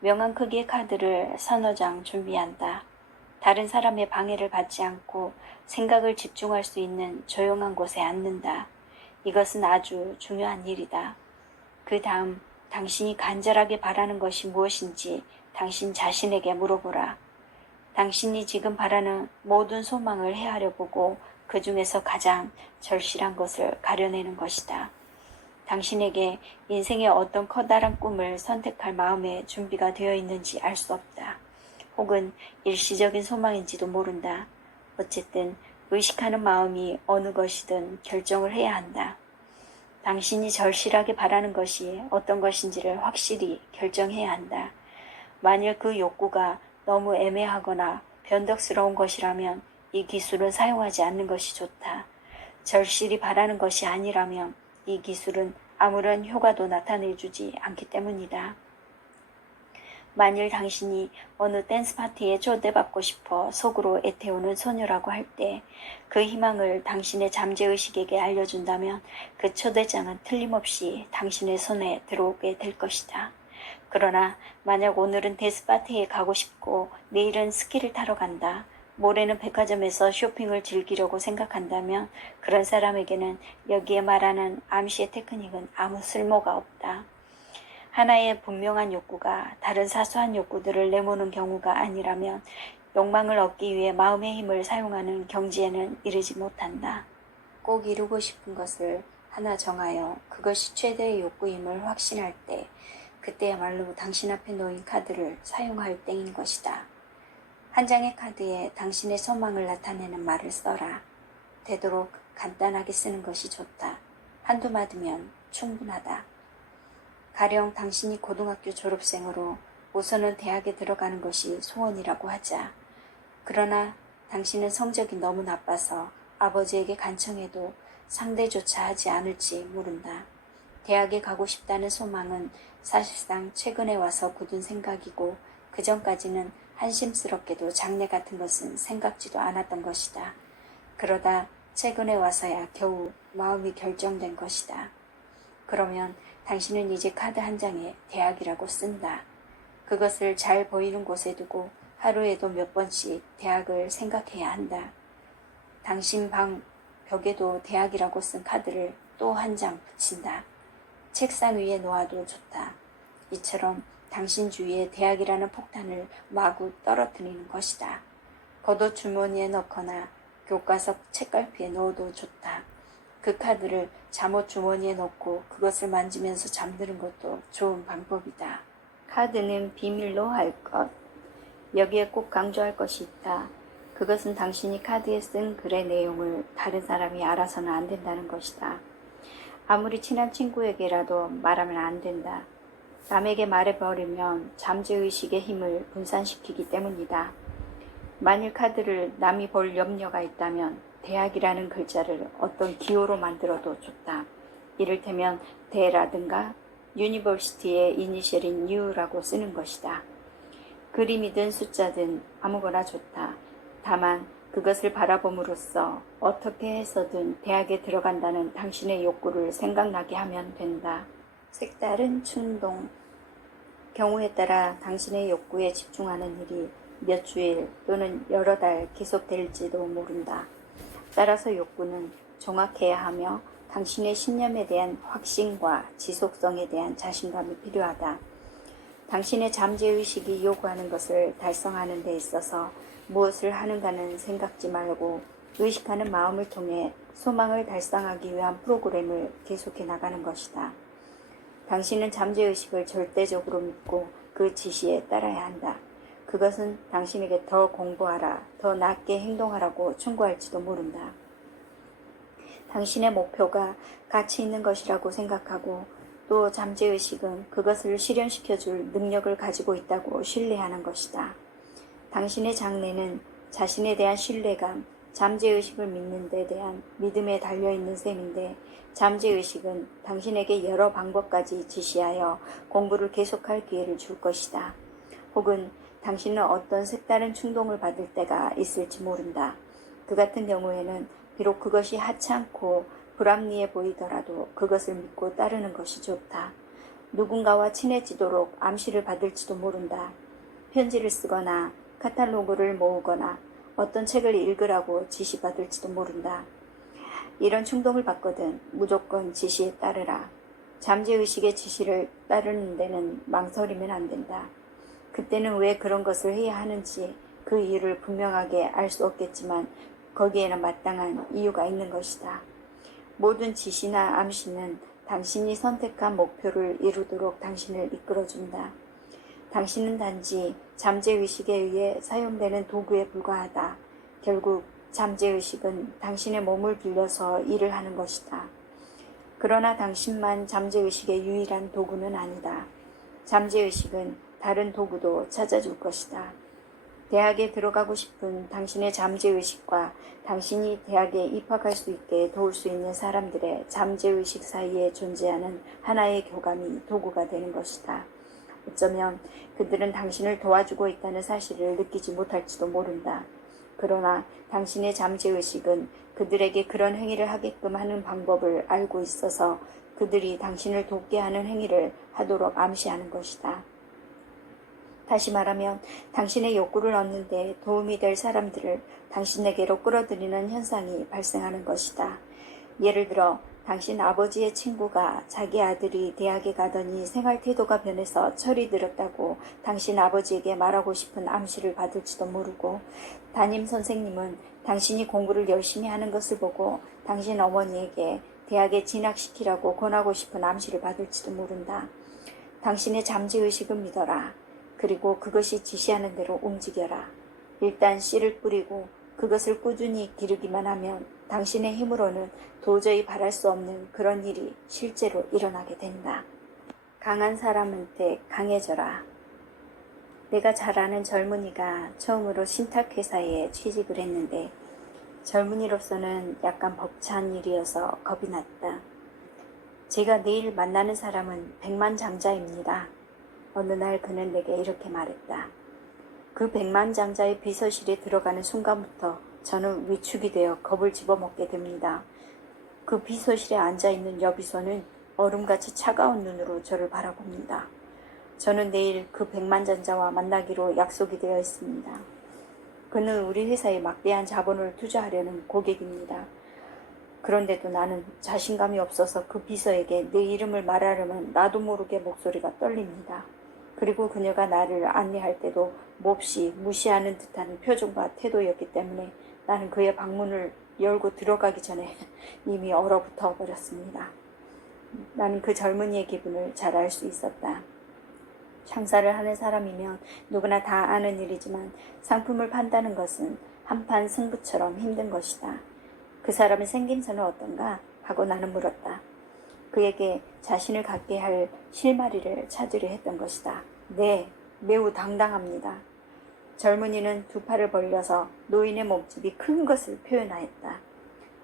명한 크기의 카드를 서너 장 준비한다. 다른 사람의 방해를 받지 않고 생각을 집중할 수 있는 조용한 곳에 앉는다. 이것은 아주 중요한 일이다. 그 다음 당신이 간절하게 바라는 것이 무엇인지 당신 자신에게 물어보라. 당신이 지금 바라는 모든 소망을 헤아려 보고 그 중에서 가장 절실한 것을 가려내는 것이다. 당신에게 인생의 어떤 커다란 꿈을 선택할 마음의 준비가 되어 있는지 알 수 없다. 혹은 일시적인 소망인지도 모른다. 어쨌든 의식하는 마음이 어느 것이든 결정을 해야 한다. 당신이 절실하게 바라는 것이 어떤 것인지를 확실히 결정해야 한다. 만일 그 욕구가 너무 애매하거나 변덕스러운 것이라면 이 기술은 사용하지 않는 것이 좋다. 절실히 바라는 것이 아니라면 이 기술은 아무런 효과도 나타내주지 않기 때문이다. 만일 당신이 어느 댄스 파티에 초대받고 싶어 속으로 애태우는 소녀라고 할 때 그 희망을 당신의 잠재의식에게 알려준다면 그 초대장은 틀림없이 당신의 손에 들어오게 될 것이다. 그러나 만약 오늘은 댄스 파티에 가고 싶고 내일은 스키를 타러 간다. 모레는 백화점에서 쇼핑을 즐기려고 생각한다면 그런 사람에게는 여기에 말하는 암시의 테크닉은 아무 쓸모가 없다. 하나의 분명한 욕구가 다른 사소한 욕구들을 내모는 경우가 아니라면 욕망을 얻기 위해 마음의 힘을 사용하는 경지에는 이르지 못한다. 꼭 이루고 싶은 것을 하나 정하여 그것이 최대의 욕구임을 확신할 때 그때야말로 당신 앞에 놓인 카드를 사용할 때인 것이다. 한 장의 카드에 당신의 소망을 나타내는 말을 써라. 되도록 간단하게 쓰는 것이 좋다. 한두 마디면 충분하다. 가령 당신이 고등학교 졸업생으로 우선은 대학에 들어가는 것이 소원이라고 하자. 그러나 당신은 성적이 너무 나빠서 아버지에게 간청해도 상대조차 하지 않을지 모른다. 대학에 가고 싶다는 소망은 사실상 최근에 와서 굳은 생각이고 그 전까지는 한심스럽게도 장래 같은 것은 생각지도 않았던 것이다. 그러다 최근에 와서야 겨우 마음이 결정된 것이다. 그러면 당신은 이제 카드 한 장에 대학이라고 쓴다. 그것을 잘 보이는 곳에 두고 하루에도 몇 번씩 대학을 생각해야 한다. 당신 방 벽에도 대학이라고 쓴 카드를 또 한 장 붙인다. 책상 위에 놓아도 좋다. 이처럼 당신 주위에 대학이라는 폭탄을 마구 떨어뜨리는 것이다. 겉옷 주머니에 넣거나 교과서 책갈피에 넣어도 좋다. 그 카드를 잠옷 주머니에 넣고 그것을 만지면서 잠드는 것도 좋은 방법이다. 카드는 비밀로 할 것. 여기에 꼭 강조할 것이 있다. 그것은 당신이 카드에 쓴 글의 내용을 다른 사람이 알아서는 안 된다는 것이다. 아무리 친한 친구에게라도 말하면 안 된다. 남에게 말해버리면 잠재의식의 힘을 분산시키기 때문이다. 만일 카드를 남이 볼 염려가 있다면 대학이라는 글자를 어떤 기호로 만들어도 좋다. 이를테면 대라든가 유니버시티의 이니셜인 U라고 쓰는 것이다. 그림이든 숫자든 아무거나 좋다. 다만 그것을 바라봄으로써 어떻게 해서든 대학에 들어간다는 당신의 욕구를 생각나게 하면 된다. 색다른 충동. 경우에 따라 당신의 욕구에 집중하는 일이 몇 주일 또는 여러 달 계속될지도 모른다. 따라서 욕구는 정확해야 하며 당신의 신념에 대한 확신과 지속성에 대한 자신감이 필요하다. 당신의 잠재의식이 요구하는 것을 달성하는 데 있어서 무엇을 하는가는 생각지 말고 의식하는 마음을 통해 소망을 달성하기 위한 프로그램을 계속해 나가는 것이다. 당신은 잠재의식을 절대적으로 믿고 그 지시에 따라야 한다. 그것은 당신에게 더 공부하라, 더 낮게 행동하라고 충고할지도 모른다. 당신의 목표가 가치 있는 것이라고 생각하고 또 잠재의식은 그것을 실현시켜줄 능력을 가지고 있다고 신뢰하는 것이다. 당신의 장래는 자신에 대한 신뢰감, 잠재의식을 믿는 데 대한 믿음에 달려있는 셈인데 잠재의식은 당신에게 여러 방법까지 지시하여 공부를 계속할 기회를 줄 것이다. 혹은 당신은 어떤 색다른 충동을 받을 때가 있을지 모른다. 그 같은 경우에는 비록 그것이 하찮고 불합리해 보이더라도 그것을 믿고 따르는 것이 좋다. 누군가와 친해지도록 암시를 받을지도 모른다. 편지를 쓰거나 카탈로그를 모으거나 어떤 책을 읽으라고 지시받을지도 모른다. 이런 충동을 받거든 무조건 지시에 따르라. 잠재의식의 지시를 따르는 데는 망설이면 안 된다. 그때는 왜 그런 것을 해야 하는지 그 이유를 분명하게 알 수 없겠지만 거기에는 마땅한 이유가 있는 것이다. 모든 지시나 암시는 당신이 선택한 목표를 이루도록 당신을 이끌어준다. 당신은 단지 잠재의식에 의해 사용되는 도구에 불과하다. 결국 잠재의식은 당신의 몸을 빌려서 일을 하는 것이다. 그러나 당신만 잠재의식의 유일한 도구는 아니다. 잠재의식은 다른 도구도 찾아줄 것이다. 대학에 들어가고 싶은 당신의 잠재의식과 당신이 대학에 입학할 수 있게 도울 수 있는 사람들의 잠재의식 사이에 존재하는 하나의 교감이 도구가 되는 것이다. 어쩌면 그들은 당신을 도와주고 있다는 사실을 느끼지 못할지도 모른다. 그러나 당신의 잠재의식은 그들에게 그런 행위를 하게끔 하는 방법을 알고 있어서 그들이 당신을 돕게 하는 행위를 하도록 암시하는 것이다. 다시 말하면 당신의 욕구를 얻는데 도움이 될 사람들을 당신에게로 끌어들이는 현상이 발생하는 것이다. 예를 들어 당신 아버지의 친구가 자기 아들이 대학에 가더니 생활 태도가 변해서 철이 들었다고 당신 아버지에게 말하고 싶은 암시를 받을지도 모르고, 담임 선생님은 당신이 공부를 열심히 하는 것을 보고 당신 어머니에게 대학에 진학시키라고 권하고 싶은 암시를 받을지도 모른다. 당신의 잠재의식은 믿어라. 그리고 그것이 지시하는 대로 움직여라. 일단 씨를 뿌리고 그것을 꾸준히 기르기만 하면 당신의 힘으로는 도저히 바랄 수 없는 그런 일이 실제로 일어나게 된다. 강한 사람한테 강해져라. 내가 잘 아는 젊은이가 처음으로 신탁회사에 취직을 했는데 젊은이로서는 약간 벅찬 일이어서 겁이 났다. 제가 내일 만나는 사람은 백만장자입니다. 어느 날 그는 내게 이렇게 말했다. 그 백만장자의 비서실에 들어가는 순간부터 저는 위축이 되어 겁을 집어먹게 됩니다. 그 비서실에 앉아있는 여비서는 얼음같이 차가운 눈으로 저를 바라봅니다. 저는 내일 그 백만장자와 만나기로 약속이 되어 있습니다. 그는 우리 회사에 막대한 자본을 투자하려는 고객입니다. 그런데도 나는 자신감이 없어서 그 비서에게 내 이름을 말하려면 나도 모르게 목소리가 떨립니다. 그리고 그녀가 나를 안내할 때도 몹시 무시하는 듯한 표정과 태도였기 때문에 나는 그의 방문을 열고 들어가기 전에 이미 얼어붙어 버렸습니다. 나는 그 젊은이의 기분을 잘 알 수 있었다. 장사를 하는 사람이면 누구나 다 아는 일이지만 상품을 판다는 것은 한판 승부처럼 힘든 것이다. 그 사람의 생김새는 어떤가? 하고 나는 물었다. 그에게 자신을 갖게 할 실마리를 찾으려 했던 것이다. 네, 매우 당당합니다. 젊은이는 두 팔을 벌려서 노인의 몸집이 큰 것을 표현하였다.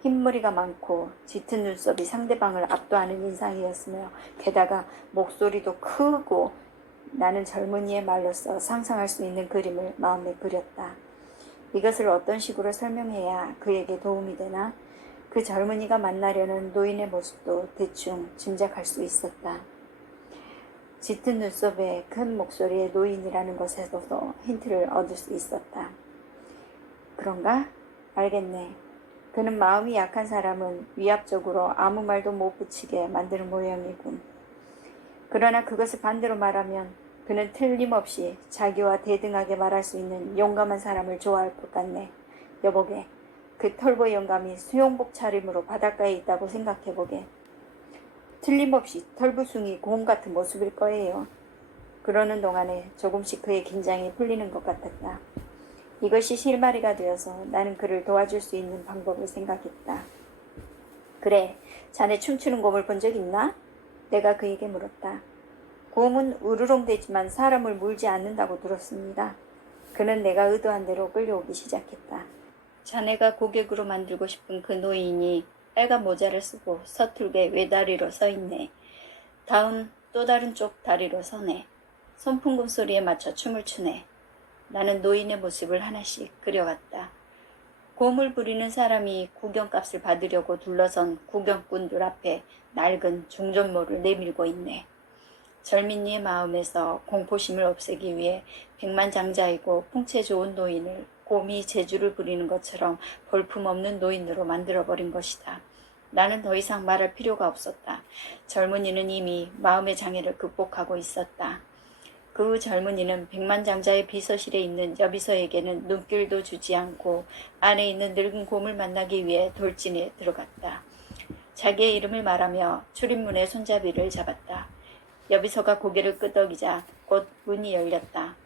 흰머리가 많고 짙은 눈썹이 상대방을 압도하는 인상이었으며 게다가 목소리도 크고, 나는 젊은이의 말로써 상상할 수 있는 그림을 마음에 그렸다. 이것을 어떤 식으로 설명해야 그에게 도움이 되나? 그 젊은이가 만나려는 노인의 모습도 대충 짐작할 수 있었다. 짙은 눈썹에 큰 목소리의 노인이라는 것에서도 힌트를 얻을 수 있었다. 그런가? 알겠네. 그는 마음이 약한 사람은 위압적으로 아무 말도 못 붙이게 만드는 모양이군. 그러나 그것을 반대로 말하면 그는 틀림없이 자기와 대등하게 말할 수 있는 용감한 사람을 좋아할 것 같네. 여보게, 그 털보 영감이 수영복 차림으로 바닷가에 있다고 생각해보게. 틀림없이 털부숭이 곰 같은 모습일 거예요. 그러는 동안에 조금씩 그의 긴장이 풀리는 것 같았다. 이것이 실마리가 되어서 나는 그를 도와줄 수 있는 방법을 생각했다. 그래, 자네 춤추는 곰을 본 적 있나? 내가 그에게 물었다. 곰은 우르렁대지만 사람을 물지 않는다고 들었습니다. 그는 내가 의도한 대로 끌려오기 시작했다. 자네가 고객으로 만들고 싶은 그 노인이 빨간 모자를 쓰고 서툴게 외다리로 서 있네. 다음 또 다른 쪽 다리로 서네. 손풍금 소리에 맞춰 춤을 추네. 나는 노인의 모습을 하나씩 그려갔다. 곰을 부리는 사람이 구경값을 받으려고 둘러선 구경꾼들 앞에 낡은 중전모를 내밀고 있네. 젊은이의 마음에서 공포심을 없애기 위해 백만장자이고 풍채 좋은 노인을 곰이 재주를 부리는 것처럼 볼품없는 노인으로 만들어버린 것이다. 나는 더 이상 말할 필요가 없었다. 젊은이는 이미 마음의 장애를 극복하고 있었다. 그 젊은이는 백만장자의 비서실에 있는 여비서에게는 눈길도 주지 않고 안에 있는 늙은 곰을 만나기 위해 돌진에 들어갔다. 자기의 이름을 말하며 출입문의 손잡이를 잡았다. 여비서가 고개를 끄덕이자 곧 문이 열렸다.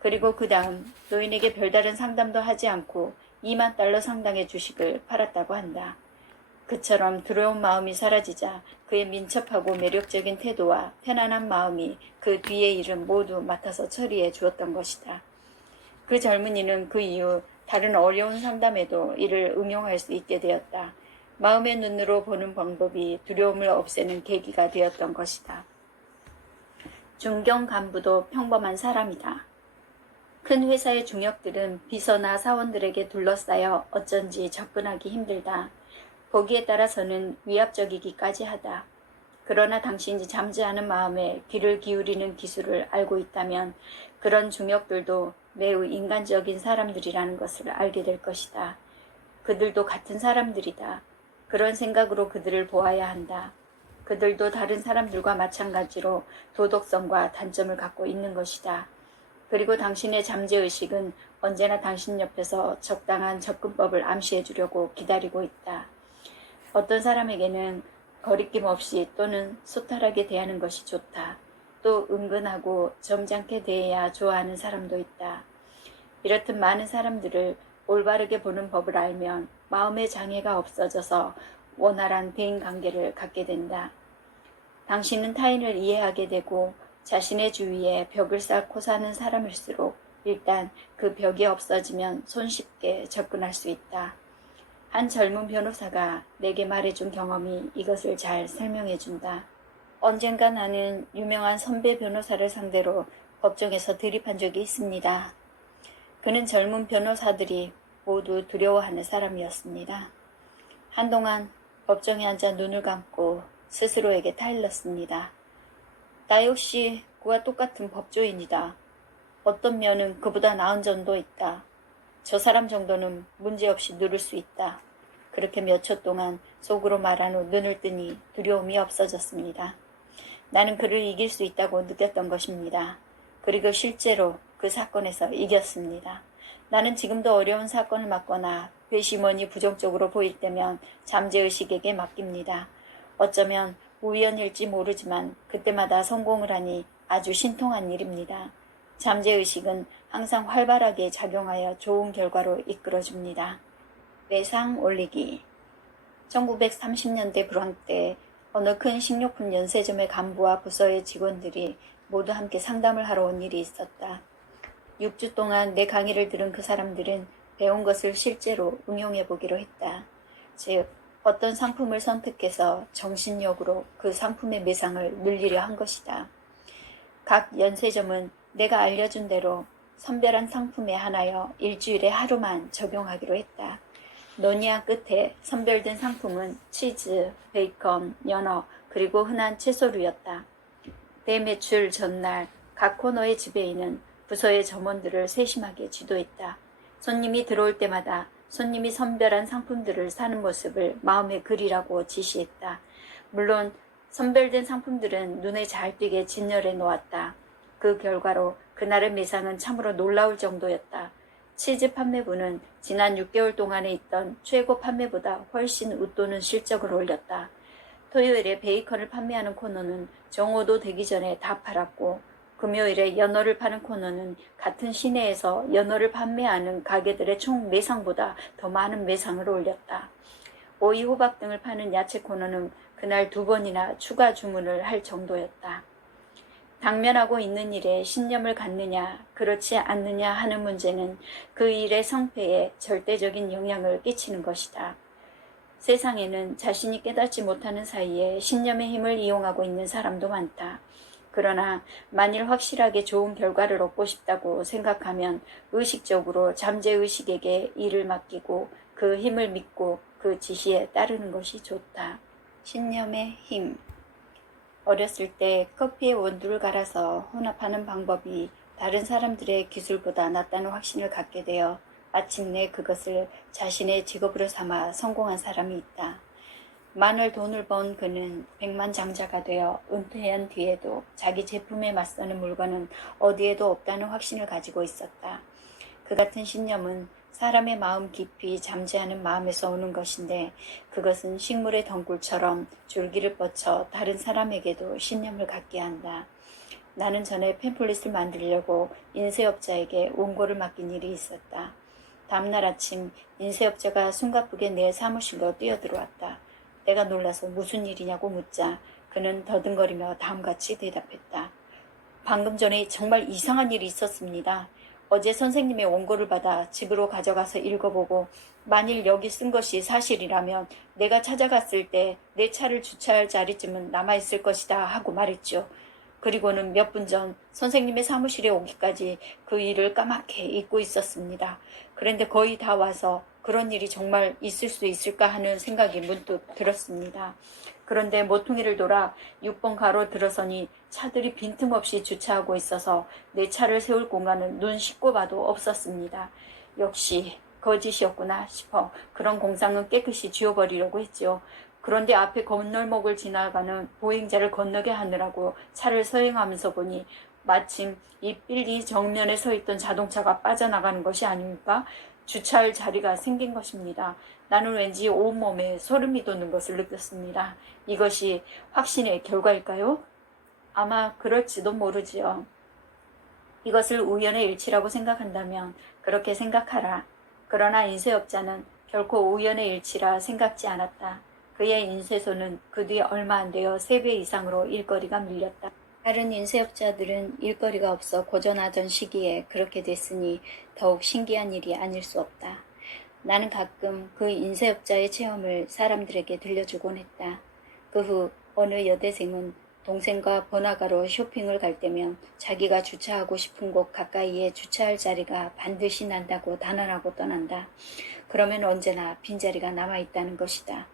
그리고 그 다음 노인에게 별다른 상담도 하지 않고 2만 달러 상당의 주식을 팔았다고 한다. 그처럼 두려운 마음이 사라지자 그의 민첩하고 매력적인 태도와 편안한 마음이 그 뒤의 일은 모두 맡아서 처리해 주었던 것이다. 그 젊은이는 그 이후 다른 어려운 상담에도 이를 응용할 수 있게 되었다. 마음의 눈으로 보는 방법이 두려움을 없애는 계기가 되었던 것이다. 중견 간부도 평범한 사람이다. 큰 회사의 중역들은 비서나 사원들에게 둘러싸여 어쩐지 접근하기 힘들다. 보기에 따라서는 위압적이기까지 하다. 그러나 당신이 잠지 않은 마음에 귀를 기울이는 기술을 알고 있다면 그런 중역들도 매우 인간적인 사람들이라는 것을 알게 될 것이다. 그들도 같은 사람들이다. 그런 생각으로 그들을 보아야 한다. 그들도 다른 사람들과 마찬가지로 도덕성과 단점을 갖고 있는 것이다. 그리고 당신의 잠재의식은 언제나 당신 옆에서 적당한 접근법을 암시해 주려고 기다리고 있다. 어떤 사람에게는 거리낌 없이 또는 소탈하게 대하는 것이 좋다. 또 은근하고 점잖게 대해야 좋아하는 사람도 있다. 이렇듯 많은 사람들을 올바르게 보는 법을 알면 마음의 장애가 없어져서 원활한 대인관계를 갖게 된다. 당신은 타인을 이해하게 되고 자신의 주위에 벽을 쌓고 사는 사람일수록 일단 그 벽이 없어지면 손쉽게 접근할 수 있다. 한 젊은 변호사가 내게 말해준 경험이 이것을 잘 설명해준다. 언젠가 나는 유명한 선배 변호사를 상대로 법정에서 대립한 적이 있습니다. 그는 젊은 변호사들이 모두 두려워하는 사람이었습니다. 한동안 법정에 앉아 눈을 감고 스스로에게 타일렀습니다. 나 역시 그와 똑같은 법조인이다. 어떤 면은 그보다 나은 점도 있다. 저 사람 정도는 문제없이 누를 수 있다. 그렇게 몇 초 동안 속으로 말한 후 눈을 뜨니 두려움이 없어졌습니다. 나는 그를 이길 수 있다고 느꼈던 것입니다. 그리고 실제로 그 사건에서 이겼습니다. 나는 지금도 어려운 사건을 맡거나 배심원이 부정적으로 보일 때면 잠재의식에게 맡깁니다. 어쩌면 우연일지 모르지만 그때마다 성공을 하니 아주 신통한 일입니다. 잠재의식은 항상 활발하게 작용하여 좋은 결과로 이끌어줍니다. 매상 올리기. 1930년대 불황 때 어느 큰 식료품 연세점의 간부와 부서의 직원들이 모두 함께 상담을 하러 온 일이 있었다. 6주 동안 내 강의를 들은 그 사람들은 배운 것을 실제로 응용해 보기로 했다. 즉, 어떤 상품을 선택해서 정신력으로 그 상품의 매상을 늘리려 한 것이다. 각 연세점은 내가 알려준 대로 선별한 상품에 한하여 일주일에 하루만 적용하기로 했다. 논의한 끝에 선별된 상품은 치즈, 베이컨, 연어, 그리고 흔한 채소류였다. 대매출 전날 각 코너의 지배인은 부서의 점원들을 세심하게 지도했다. 손님이 들어올 때마다 손님이 선별한 상품들을 사는 모습을 마음에 그리라고 지시했다. 물론 선별된 상품들은 눈에 잘 띄게 진열해 놓았다. 그 결과로 그날의 매상은 참으로 놀라울 정도였다. 치즈 판매부는 지난 6개월 동안에 있던 최고 판매보다 훨씬 웃도는 실적을 올렸다. 토요일에 베이컨을 판매하는 코너는 정오도 되기 전에 다 팔았고, 금요일에 연어를 파는 코너는 같은 시내에서 연어를 판매하는 가게들의 총 매상보다 더 많은 매상을 올렸다. 오이, 호박 등을 파는 야채 코너는 그날 2번이나 추가 주문을 할 정도였다. 당면하고 있는 일에 신념을 갖느냐, 그렇지 않느냐 하는 문제는 그 일의 성패에 절대적인 영향을 끼치는 것이다. 세상에는 자신이 깨닫지 못하는 사이에 신념의 힘을 이용하고 있는 사람도 많다. 그러나 만일 확실하게 좋은 결과를 얻고 싶다고 생각하면 의식적으로 잠재의식에게 일을 맡기고 그 힘을 믿고 그 지시에 따르는 것이 좋다. 신념의 힘. 어렸을 때 커피에 원두를 갈아서 혼합하는 방법이 다른 사람들의 기술보다 낫다는 확신을 갖게 되어 마침내 그것을 자신의 직업으로 삼아 성공한 사람이 있다. 많은 돈을 번 그는 백만장자가 되어 은퇴한 뒤에도 자기 제품에 맞서는 물건은 어디에도 없다는 확신을 가지고 있었다. 그 같은 신념은 사람의 마음 깊이 잠재하는 마음에서 오는 것인데 그것은 식물의 덩굴처럼 줄기를 뻗쳐 다른 사람에게도 신념을 갖게 한다. 나는 전에 팸플릿을 만들려고 인쇄업자에게 원고를 맡긴 일이 있었다. 다음날 아침 인쇄업자가 숨가쁘게 내 사무실로 뛰어들어왔다. 내가 놀라서 무슨 일이냐고 묻자 그는 더듬거리며 다음같이 대답했다. 방금 전에 정말 이상한 일이 있었습니다. 어제 선생님의 원고를 받아 집으로 가져가서 읽어보고 만일 여기 쓴 것이 사실이라면 내가 찾아갔을 때 내 차를 주차할 자리쯤은 남아있을 것이다 하고 말했죠. 그리고는 몇 분 전 선생님의 사무실에 오기까지 그 일을 까맣게 잊고 있었습니다. 그런데 거의 다 와서 그런 일이 정말 있을 수 있을까 하는 생각이 문득 들었습니다. 그런데 모퉁이를 돌아 6번 가로 들어서니 차들이 빈틈없이 주차하고 있어서 내 차를 세울 공간은 눈 씻고 봐도 없었습니다. 역시 거짓이었구나 싶어 그런 공상은 깨끗이 지워버리려고 했지요. 그런데 앞에 건널목을 지나가는 보행자를 건너게 하느라고 차를 서행하면서 보니 마침 이 빌리 정면에 서 있던 자동차가 빠져나가는 것이 아닙니까? 주차할 자리가 생긴 것입니다. 나는 왠지 온몸에 소름이 돋는 것을 느꼈습니다. 이것이 확신의 결과일까요? 아마 그럴지도 모르지요. 이것을 우연의 일치라고 생각한다면 그렇게 생각하라. 그러나 인쇄업자는 결코 우연의 일치라 생각지 않았다. 그의 인쇄소는 그 뒤 얼마 안 되어 3배 이상으로 일거리가 밀렸다. 다른 인쇄업자들은 일거리가 없어 고전하던 시기에 그렇게 됐으니 더욱 신기한 일이 아닐 수 없다. 나는 가끔 그 인쇄업자의 체험을 사람들에게 들려주곤 했다. 그 후 어느 여대생은 동생과 번화가로 쇼핑을 갈 때면 자기가 주차하고 싶은 곳 가까이에 주차할 자리가 반드시 난다고 단언하고 떠난다. 그러면 언제나 빈자리가 남아있다는 것이다.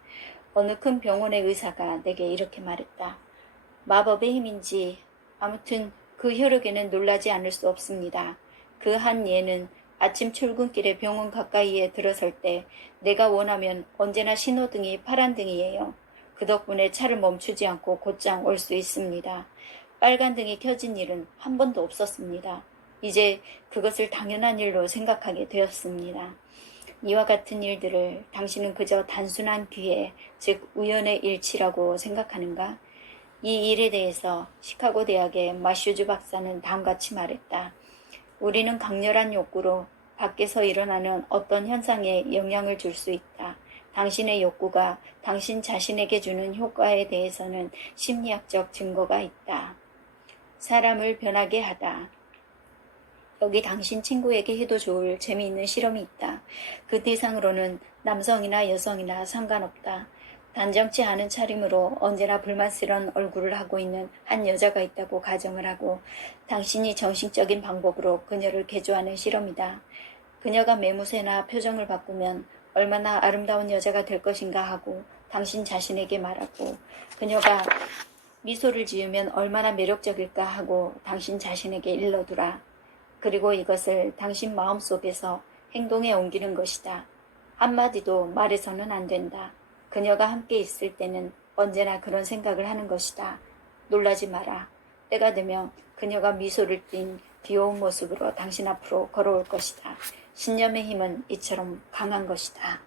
어느 큰 병원의 의사가 내게 이렇게 말했다. 마법의 힘인지 아무튼 그 혈육에는 놀라지 않을 수 없습니다. 그 한 예는 아침 출근길에 병원 가까이에 들어설 때 내가 원하면 언제나 신호등이 파란등이에요. 그 덕분에 차를 멈추지 않고 곧장 올 수 있습니다. 빨간 등이 켜진 일은 한 번도 없었습니다. 이제 그것을 당연한 일로 생각하게 되었습니다. 이와 같은 일들을 당신은 그저 단순한 기회, 즉 우연의 일치라고 생각하는가? 이 일에 대해서 시카고 대학의 마슈즈 박사는 다음같이 말했다. 우리는 강렬한 욕구로 밖에서 일어나는 어떤 현상에 영향을 줄 수 있다. 당신의 욕구가 당신 자신에게 주는 효과에 대해서는 심리학적 증거가 있다. 사람을 변하게 하다. 여기 당신 친구에게 해도 좋을 재미있는 실험이 있다. 그 대상으로는 남성이나 여성이나 상관없다. 단정치 않은 차림으로 언제나 불만스러운 얼굴을 하고 있는 한 여자가 있다고 가정을 하고 당신이 정신적인 방법으로 그녀를 개조하는 실험이다. 그녀가 매무새나 표정을 바꾸면 얼마나 아름다운 여자가 될 것인가 하고 당신 자신에게 말하고 그녀가 미소를 지으면 얼마나 매력적일까 하고 당신 자신에게 일러두라. 그리고 이것을 당신 마음속에서 행동에 옮기는 것이다. 한마디도 말해서는 안 된다. 그녀가 함께 있을 때는 언제나 그런 생각을 하는 것이다. 놀라지 마라. 때가 되면 그녀가 미소를 띤 귀여운 모습으로 당신 앞으로 걸어올 것이다. 신념의 힘은 이처럼 강한 것이다.